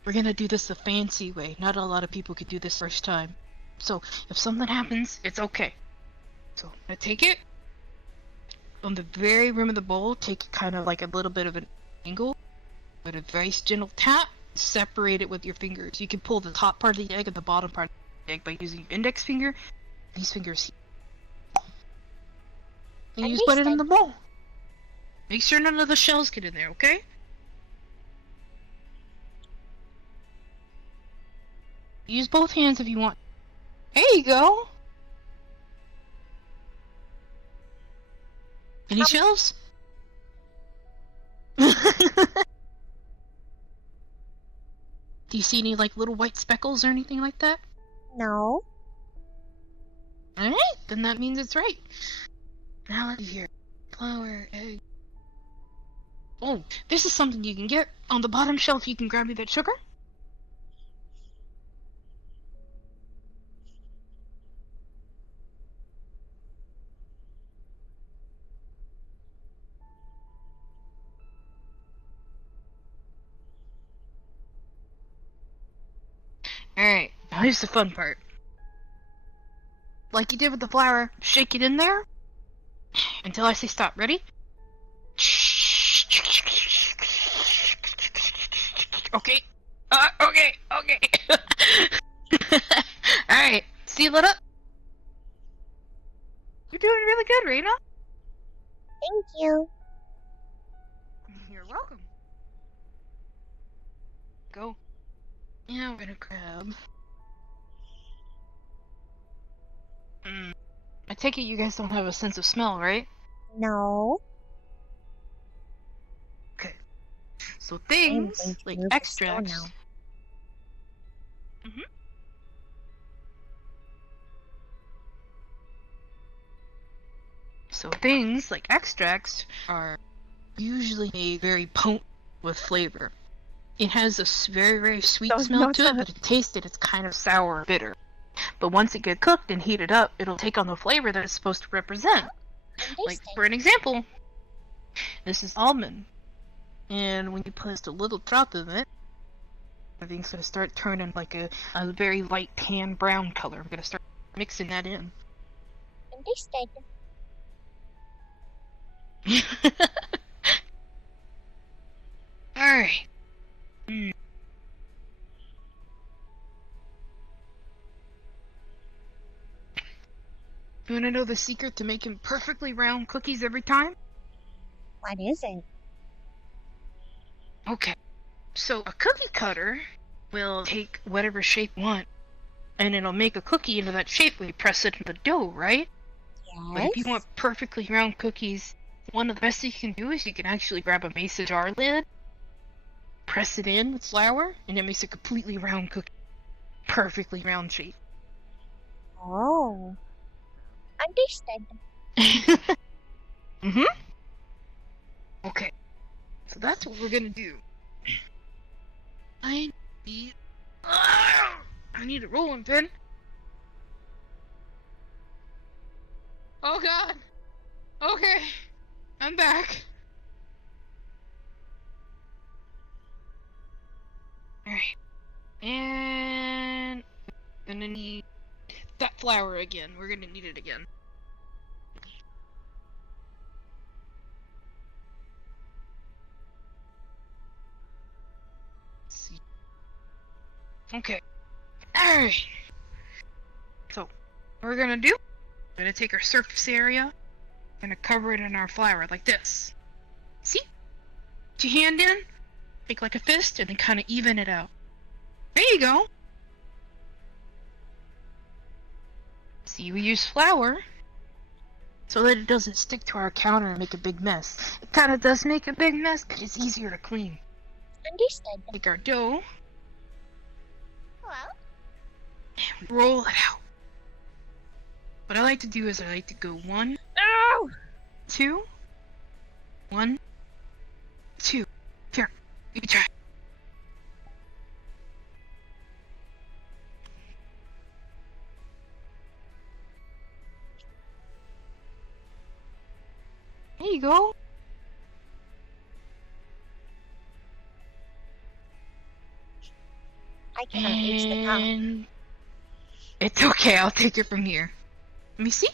we're gonna do this the fancy way. Not a lot of people could do this first time. So if something happens, it's okay. So I'm gonna take it on the very rim of the bowl. Take it kind of like a little bit of an angle, with a very gentle tap. Separate it with your fingers. You can pull the top part of the egg and the bottom part of the egg by using your index finger. These fingers. And you just put it in the bowl. Make sure none of the shells get in there, okay? Use both hands if you want. There you go. Any shells? Do you see any like little white speckles or anything like that? No. Alright, then that means it's right. Now let's see here. Flour, egg. Oh, this is something you can get. On the bottom shelf you can grab me that sugar. Alright, now here's the fun part. Like you did with the flour, shake it in there until I say stop. Ready? Okay. Okay. Alright, seal it up. You're doing really good, Rayna. Thank you. You're welcome. Go. Now we're gonna grab. I take it you guys don't have a sense of smell, right? No. Okay. So I'm things going to like move this stone extracts. now. So things like extracts are usually made very potent with flavor. It has a very, very sweet No, smell it's to it, not. but it tasted it's kind of sour or bitter. But once it gets cooked and heated up, it'll take on the flavor that it's supposed to represent. Like, for an example, this is almond. And when you put just a little drop of it, everything's going to start turning like a very light tan brown color. I'm going to start mixing that in. Understood. Alright. You want to know the secret to making perfectly round cookies every time? What is it? Okay. So a cookie cutter will take whatever shape you want, and it'll make a cookie into that shape when you press it into the dough, right? But if you Yes. want perfectly round cookies, one of the best things you can do is you can actually grab a mason jar lid, press it in with flour, and it makes a completely round cookie. Perfectly round shape. Oh. Understood. Mm-hmm. Okay. So that's what we're gonna do. I need a rolling pin. Oh god. Okay. I'm back. Alright. And I'm gonna need that flour again. We're gonna need it again. Let's see. Okay. Alright. So, what we're gonna do, we're gonna take our surface area, we're gonna cover it in our flour like this. See? Put your hand in, make like a fist, and then kind of even it out. There you go. See, we use flour so that it doesn't stick to our counter and make a big mess. It kind of does make a big mess, but it's easier to clean. Understood. Take our dough, Hello? and we roll it out. What I like to do is I like to go 1, No! 2, 1, 2. Here, you try. There you go. I cannot reach the top. And it's okay, I'll take it from here. Let me see.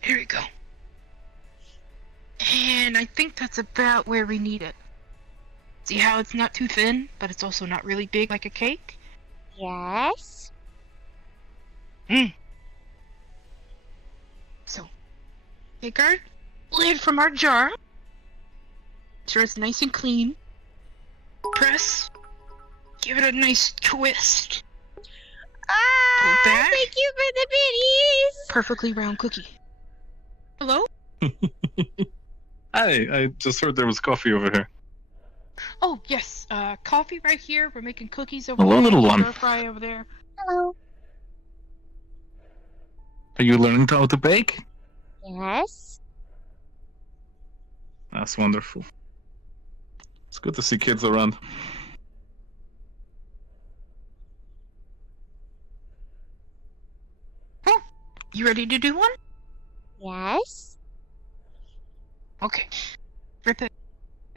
Here we go. And I think that's about where we need it. See how it's not too thin, but it's also not really big like a cake? Yes. So, take our lid from our jar. Make sure it's nice and clean. Press. Give it a nice twist. Ah! back. Thank you for the biddies! Perfectly round cookie. Hello? Hi, I just heard there was coffee over here. Oh, yes. Coffee right here. We're making cookies over Hello, there. little one. Stir fry over there. Hello. Are you learning how to bake? Yes. That's wonderful. It's good to see kids around. You ready to do one? Yes. Okay. Rip it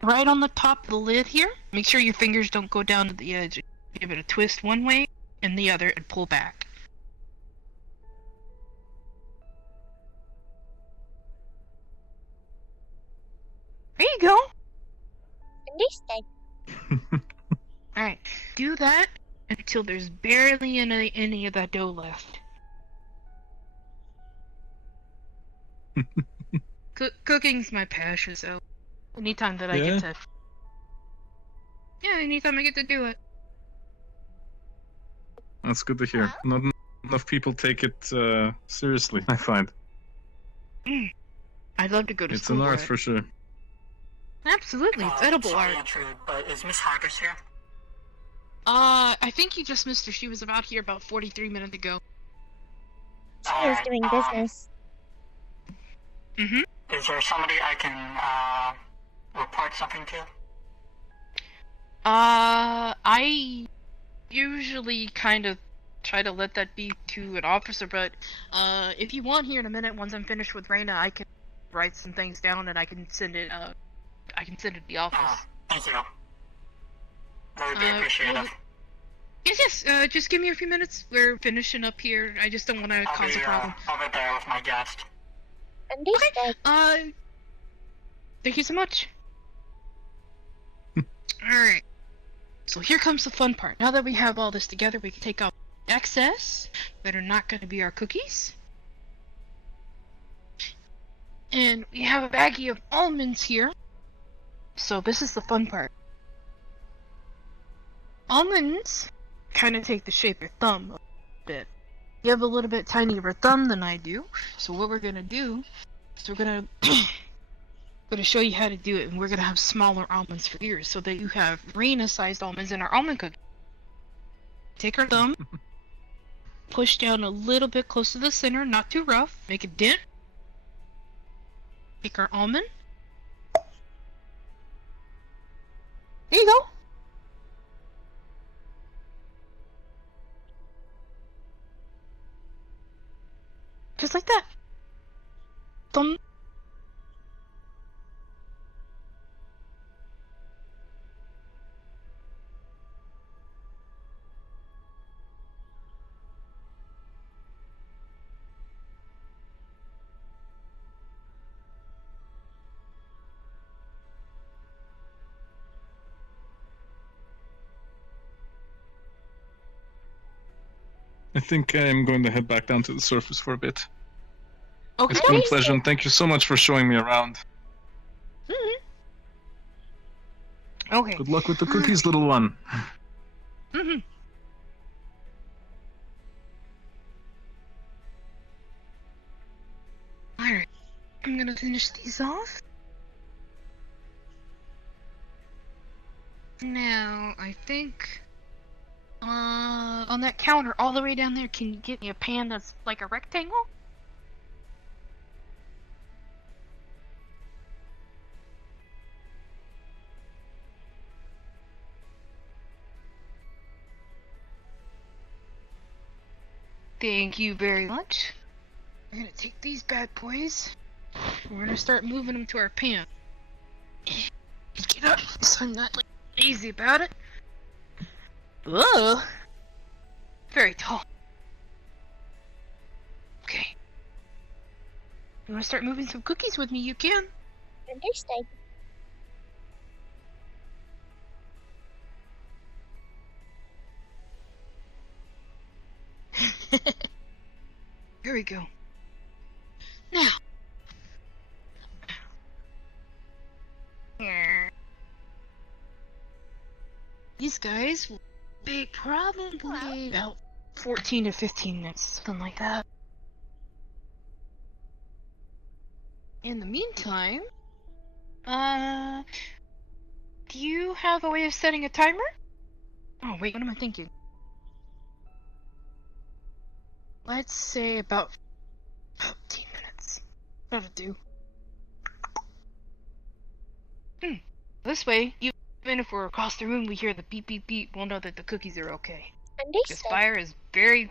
right on the top of the lid here. Make sure your fingers don't go down to the edge. Give it a twist one way and the other and pull back. There you go. Understood. Alright. Do that until there's barely any of that dough left. Cooking's my passion, so anytime that I get to... Yeah, anytime I get to do it. That's good to hear. Not enough people take it seriously, I find. I'd love to go to It's school an art for for sure. Absolutely, it's edible sorry art. to intrude, but is Miss Haggis here? I think you just missed her. She was about here about 43 minutes ago. She is doing business. Mm-hmm. Is there somebody I can, report something to? I usually kind of try to let that be to an officer, but, if you want here in a minute, once I'm finished with Rayna, I can write some things down and I can send it, to the office. Thank you. That would be appreciative. Yes, just give me a few minutes. We're finishing up here. I just don't want to cause a problem. Over there with my guest. Understood. Thank you so much. Alright. So here comes the fun part. Now that we have all this together, we can take out excess that are not going to be our cookies. And we have a baggie of almonds here. So this is the fun part. Almonds kind of take the shape of your thumb a bit. You have a little bit tinier thumb than I do. So what we're going to do is we're going to show you how to do it, and we're going to have smaller almonds for yours so that you have Rayna-sized almonds in our almond cookie. Take our thumb, push down a little bit close to the center, not too rough, make a dent. Take our almond. There you go. Just like that. Thumb. I think I am going to head back down to the surface for a bit. Okay. It's been a pleasure, and thank you so much for showing me around. Okay. Good luck with the cookies, little one. Alright. I'm gonna finish these off. Now, I think... on that counter all the way down there, can you get me a pan that's like a rectangle? Thank you very much. We're gonna take these bad boys. We're gonna start moving them to our pan. Get up, so I'm not like lazy about it. Whoa! Very tall. Okay. You wanna start moving some cookies with me? You can. Understood. Here we go. Now. These guys will be probably about 14 to 15 minutes, something like that. In the meantime, do you have a way of setting a timer? Oh wait, what am I thinking? Let's say about 15 minutes. That'll do. This way, even if we're across the room, we hear the beep beep beep, we'll know that the cookies are okay. This Understood. fire is very,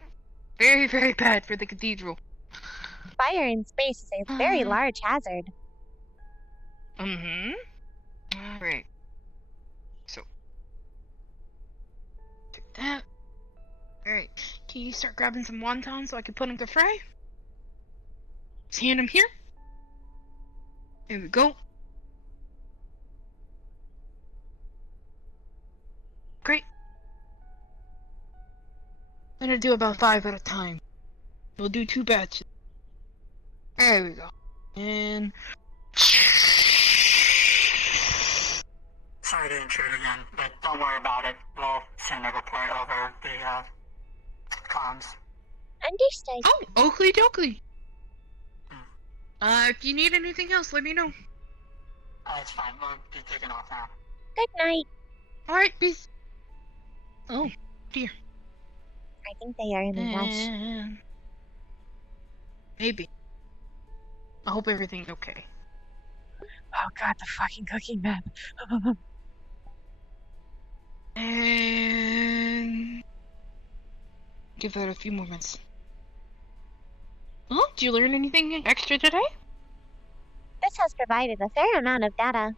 very, very bad for the cathedral. Fire in space is a very large hazard. Alright. So. Take that. Alright. Can you start grabbing some wontons so I can put them to fry? Just hand them here. There we go. Great. I'm gonna do about 5 at a time. We'll do 2 batches. There we go. And... Sorry to intrude again, but don't worry about it. We'll send a report over the, comms. Understood. Oh, oakley dokley. If you need anything else, let me know. It's fine. We'll be taking off now. Good night. Alright, peace. Oh, dear. I think they are in a rush. And... maybe. I hope everything's okay. Oh god, the fucking cooking man. And... give that a few moments. Oh, did you learn anything extra today? This has provided a fair amount of data.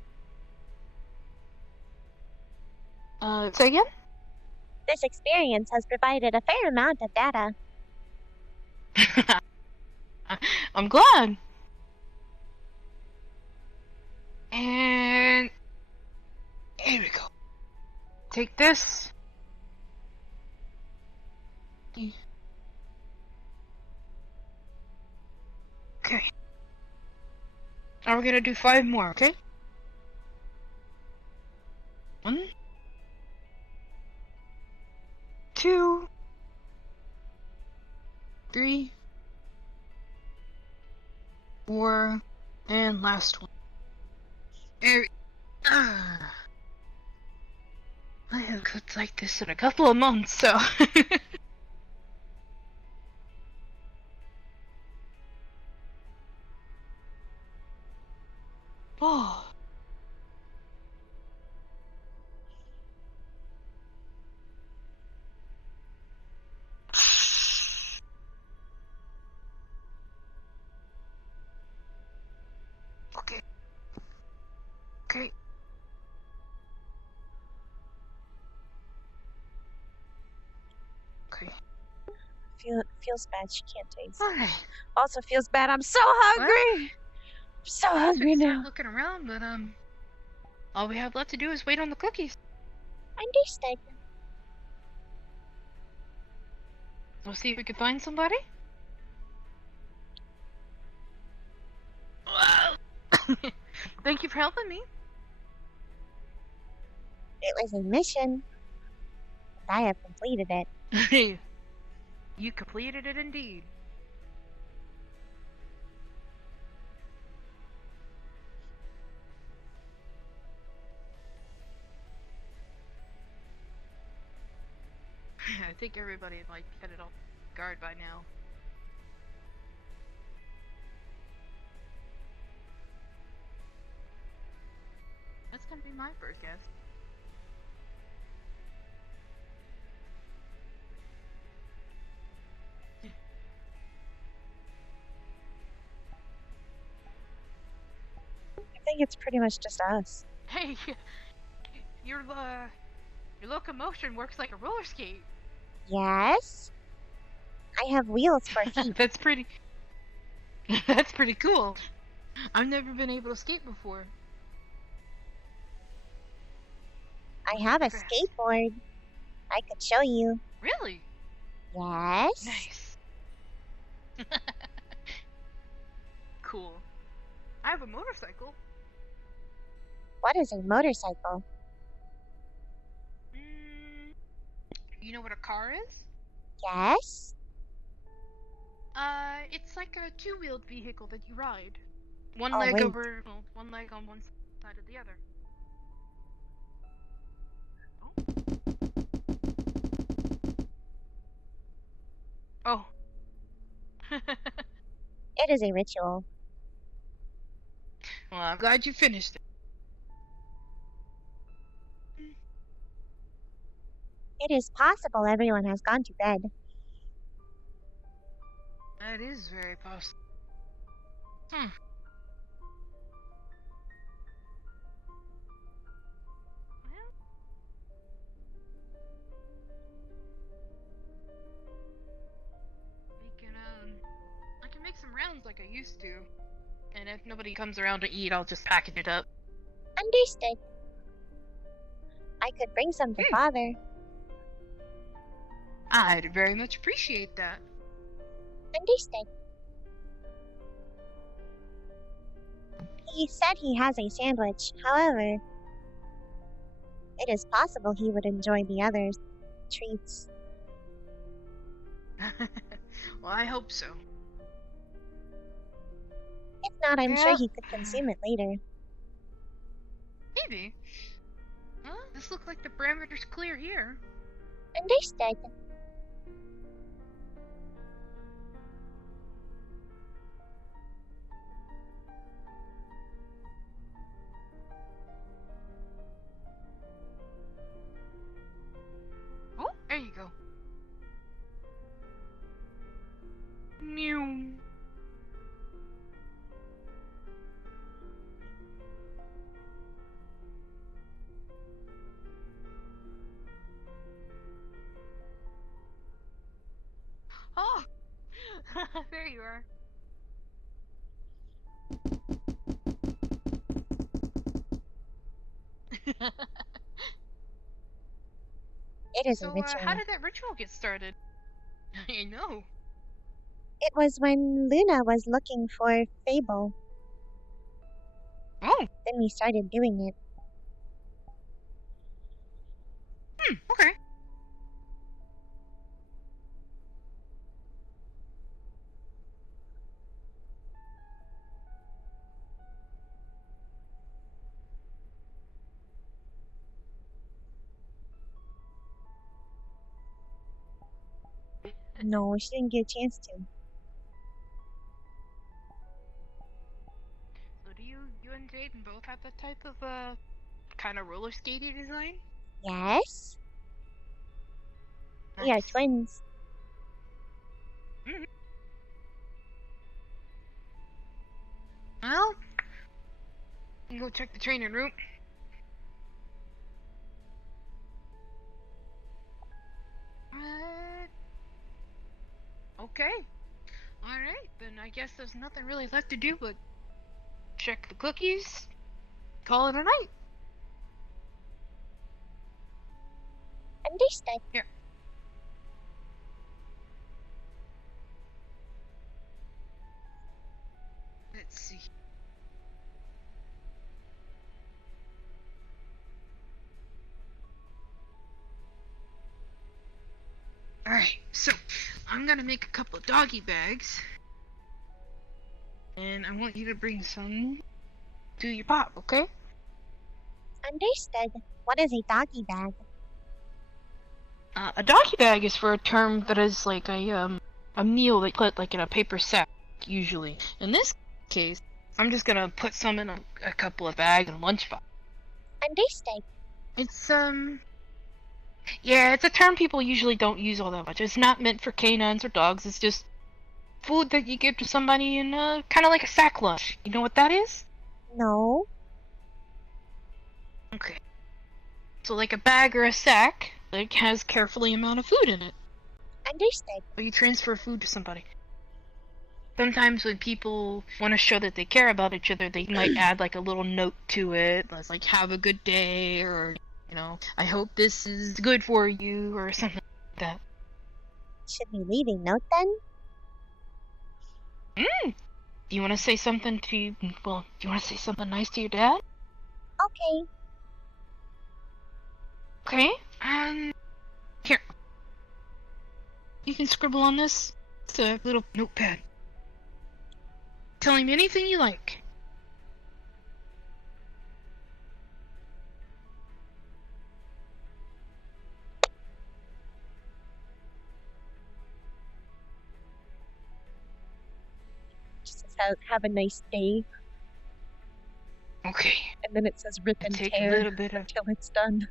Say again? This experience has provided a fair amount of data. I'm glad. And... here we go. Take this. Okay. Now we're gonna do 5 more, okay? 1, 2, 3, 4, and last one. I haven't cooked like this in a couple of months, so... oh. Okay. Okay. Okay. Feels bad she can't taste. Alright. Also feels bad. I'm so hungry. I'm so hungry We can now. start looking around, but all we have left to do is wait on the cookies. Understood. We'll see if we can find somebody. Thank you for helping me. It was a mission. I have completed it. You completed it indeed. I think everybody like had it off guard by now. That's gonna be my first guess. I think it's pretty much just us. Hey, your locomotion works like a roller skate. Yes? I have wheels for feet. That's pretty. That's pretty cool. I've never been able to skate before. I have a Crap. skateboard. I could show you. Really? Yes? Nice. Cool. I have a motorcycle. What is a motorcycle? You know what a car is? Yes? It's like a two-wheeled vehicle that you ride. One Oh, leg wait. over, well, one leg on one side of the other. Oh. It is a ritual. Well, I'm glad you finished it. It is possible everyone has gone to bed. That is very possible. I can make some rounds like I used to. And if nobody comes around to eat, I'll just package it up. Understood. I could bring some to Father. I'd very much appreciate that. Understood. He said he has a sandwich. However, it is possible he would enjoy the other treats. Well, I hope so. If not, I'm sure Yeah. he could consume it later. Maybe. Well, this looks like the parameter's clear here. Understood. Oh, there you go. Meow. Oh! There you are. It is a So, ritual. how did that ritual get started? I know. It was when Luna was looking for Fable. Oh, Then we started doing it. okay. No, she didn't get a chance to. So do you and Jaden both have that type of, kind of roller skating design? Yes? We are Nice. twins. Well, you go check the training room. Okay. Alright, then I guess there's nothing really left to do but check the cookies, call it a night. Understood. Here. Let's see. Alright, so I'm gonna make a couple of doggy bags. And I want you to bring some to your pop, okay? Understood. What is a doggy bag? A doggy bag is for a term that is like a meal they put like in a paper sack, usually. In this case, I'm just gonna put some in a couple of bags and lunchbox. Understood. It's yeah, it's a term people usually don't use all that much. It's not meant for canines or dogs. It's just food that you give to somebody in kind of like a sack lunch. You know what that is? No. Okay. So like a bag or a sack, like has carefully amount of food in it. Understood. So you transfer food to somebody. Sometimes when people want to show that they care about each other, they might add like a little note to it, that's like "Have a good day," or "I hope this is good for you," or something like that. Should we leave a note then? Do you want to say something to? Well, do you want to say something nice to your dad? Okay. Okay. Here. You can scribble on this. It's a little notepad. Tell him anything you like. Just says, have a nice day. Okay. And then it says rip and Take tear a little bit of. until it's done.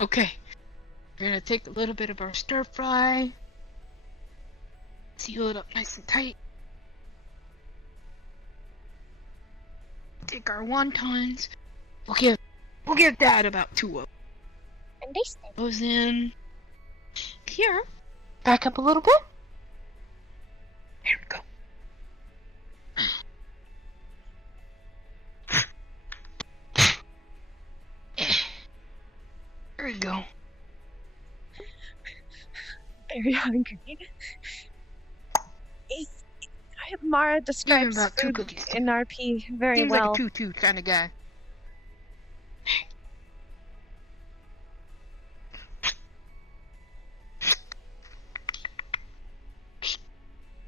Okay. We're gonna take a little bit of our stir fry. Seal it up nice and tight. Take our wontons. We'll give Dad about 2 of them. Understood. Goes in here. Back up a little bit. Here we go. There we go. Very hungry. Mara describes about 2 food cookies. in RP very Seems well. like a 2-2 kind of guy.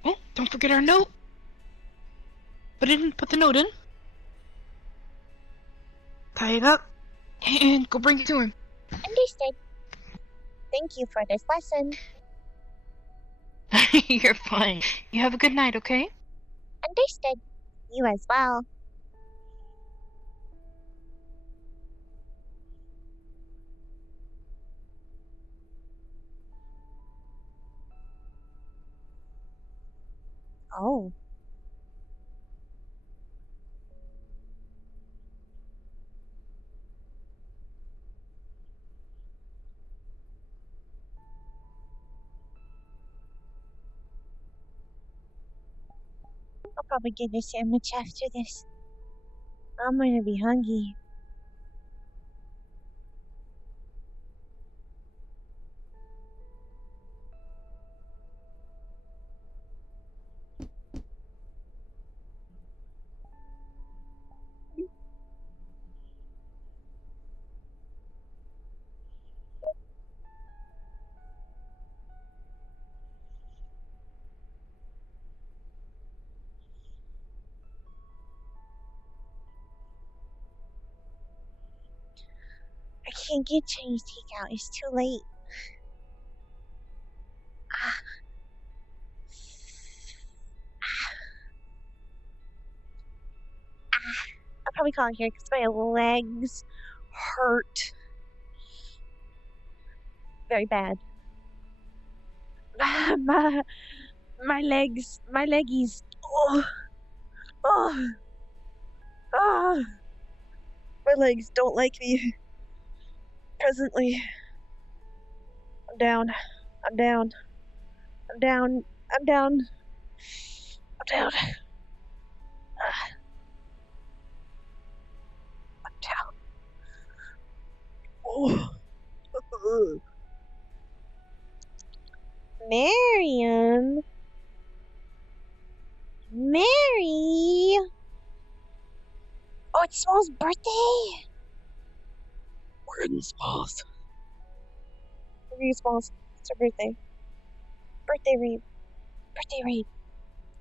Oh, don't forget our note. Put the note in. Tie it up and go bring it to him. Understood. Thank you for this lesson. You're fine. You have a good night, okay? Understood. You as well. Oh. I'll probably get a sandwich after this. I'm gonna be hungry. I can't get Chinese takeout. It's too late. I'll probably call it here because my legs hurt very bad. my leggies. Oh, my legs don't like me. Presently, I'm down. I'm down. I'm down. I'm down. I'm down. I'm down. Oh. Marion. Mary. Oh, it's Small's birthday. We're in Smalls. We're in Smalls. It's her birthday. Birthday raid. Birthday raid.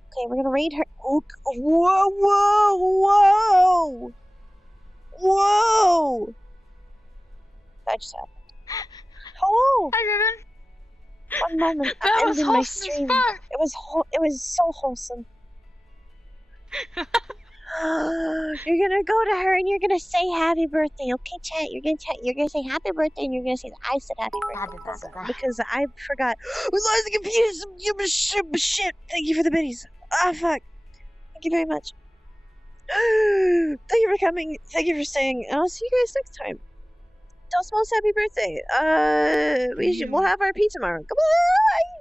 Okay, we're gonna raid her. Oh, whoa, whoa, whoa! Whoa! That just happened. Hello! Hi, Ribbon. One moment. That I'm was ending my wholesome as stream. fuck. It was so wholesome. You're gonna go to her and you're gonna say happy birthday, okay, chat? You're gonna say happy birthday and you're gonna say that I said happy birthday. Because I forgot. I was lost and confused. You shit. Thank you for the biddies. Ah, fuck. Thank you very much. Thank you for coming. Thank you for staying. And I'll see you guys next time. Tell Smalls happy birthday. We'll have our pizza tomorrow. Goodbye.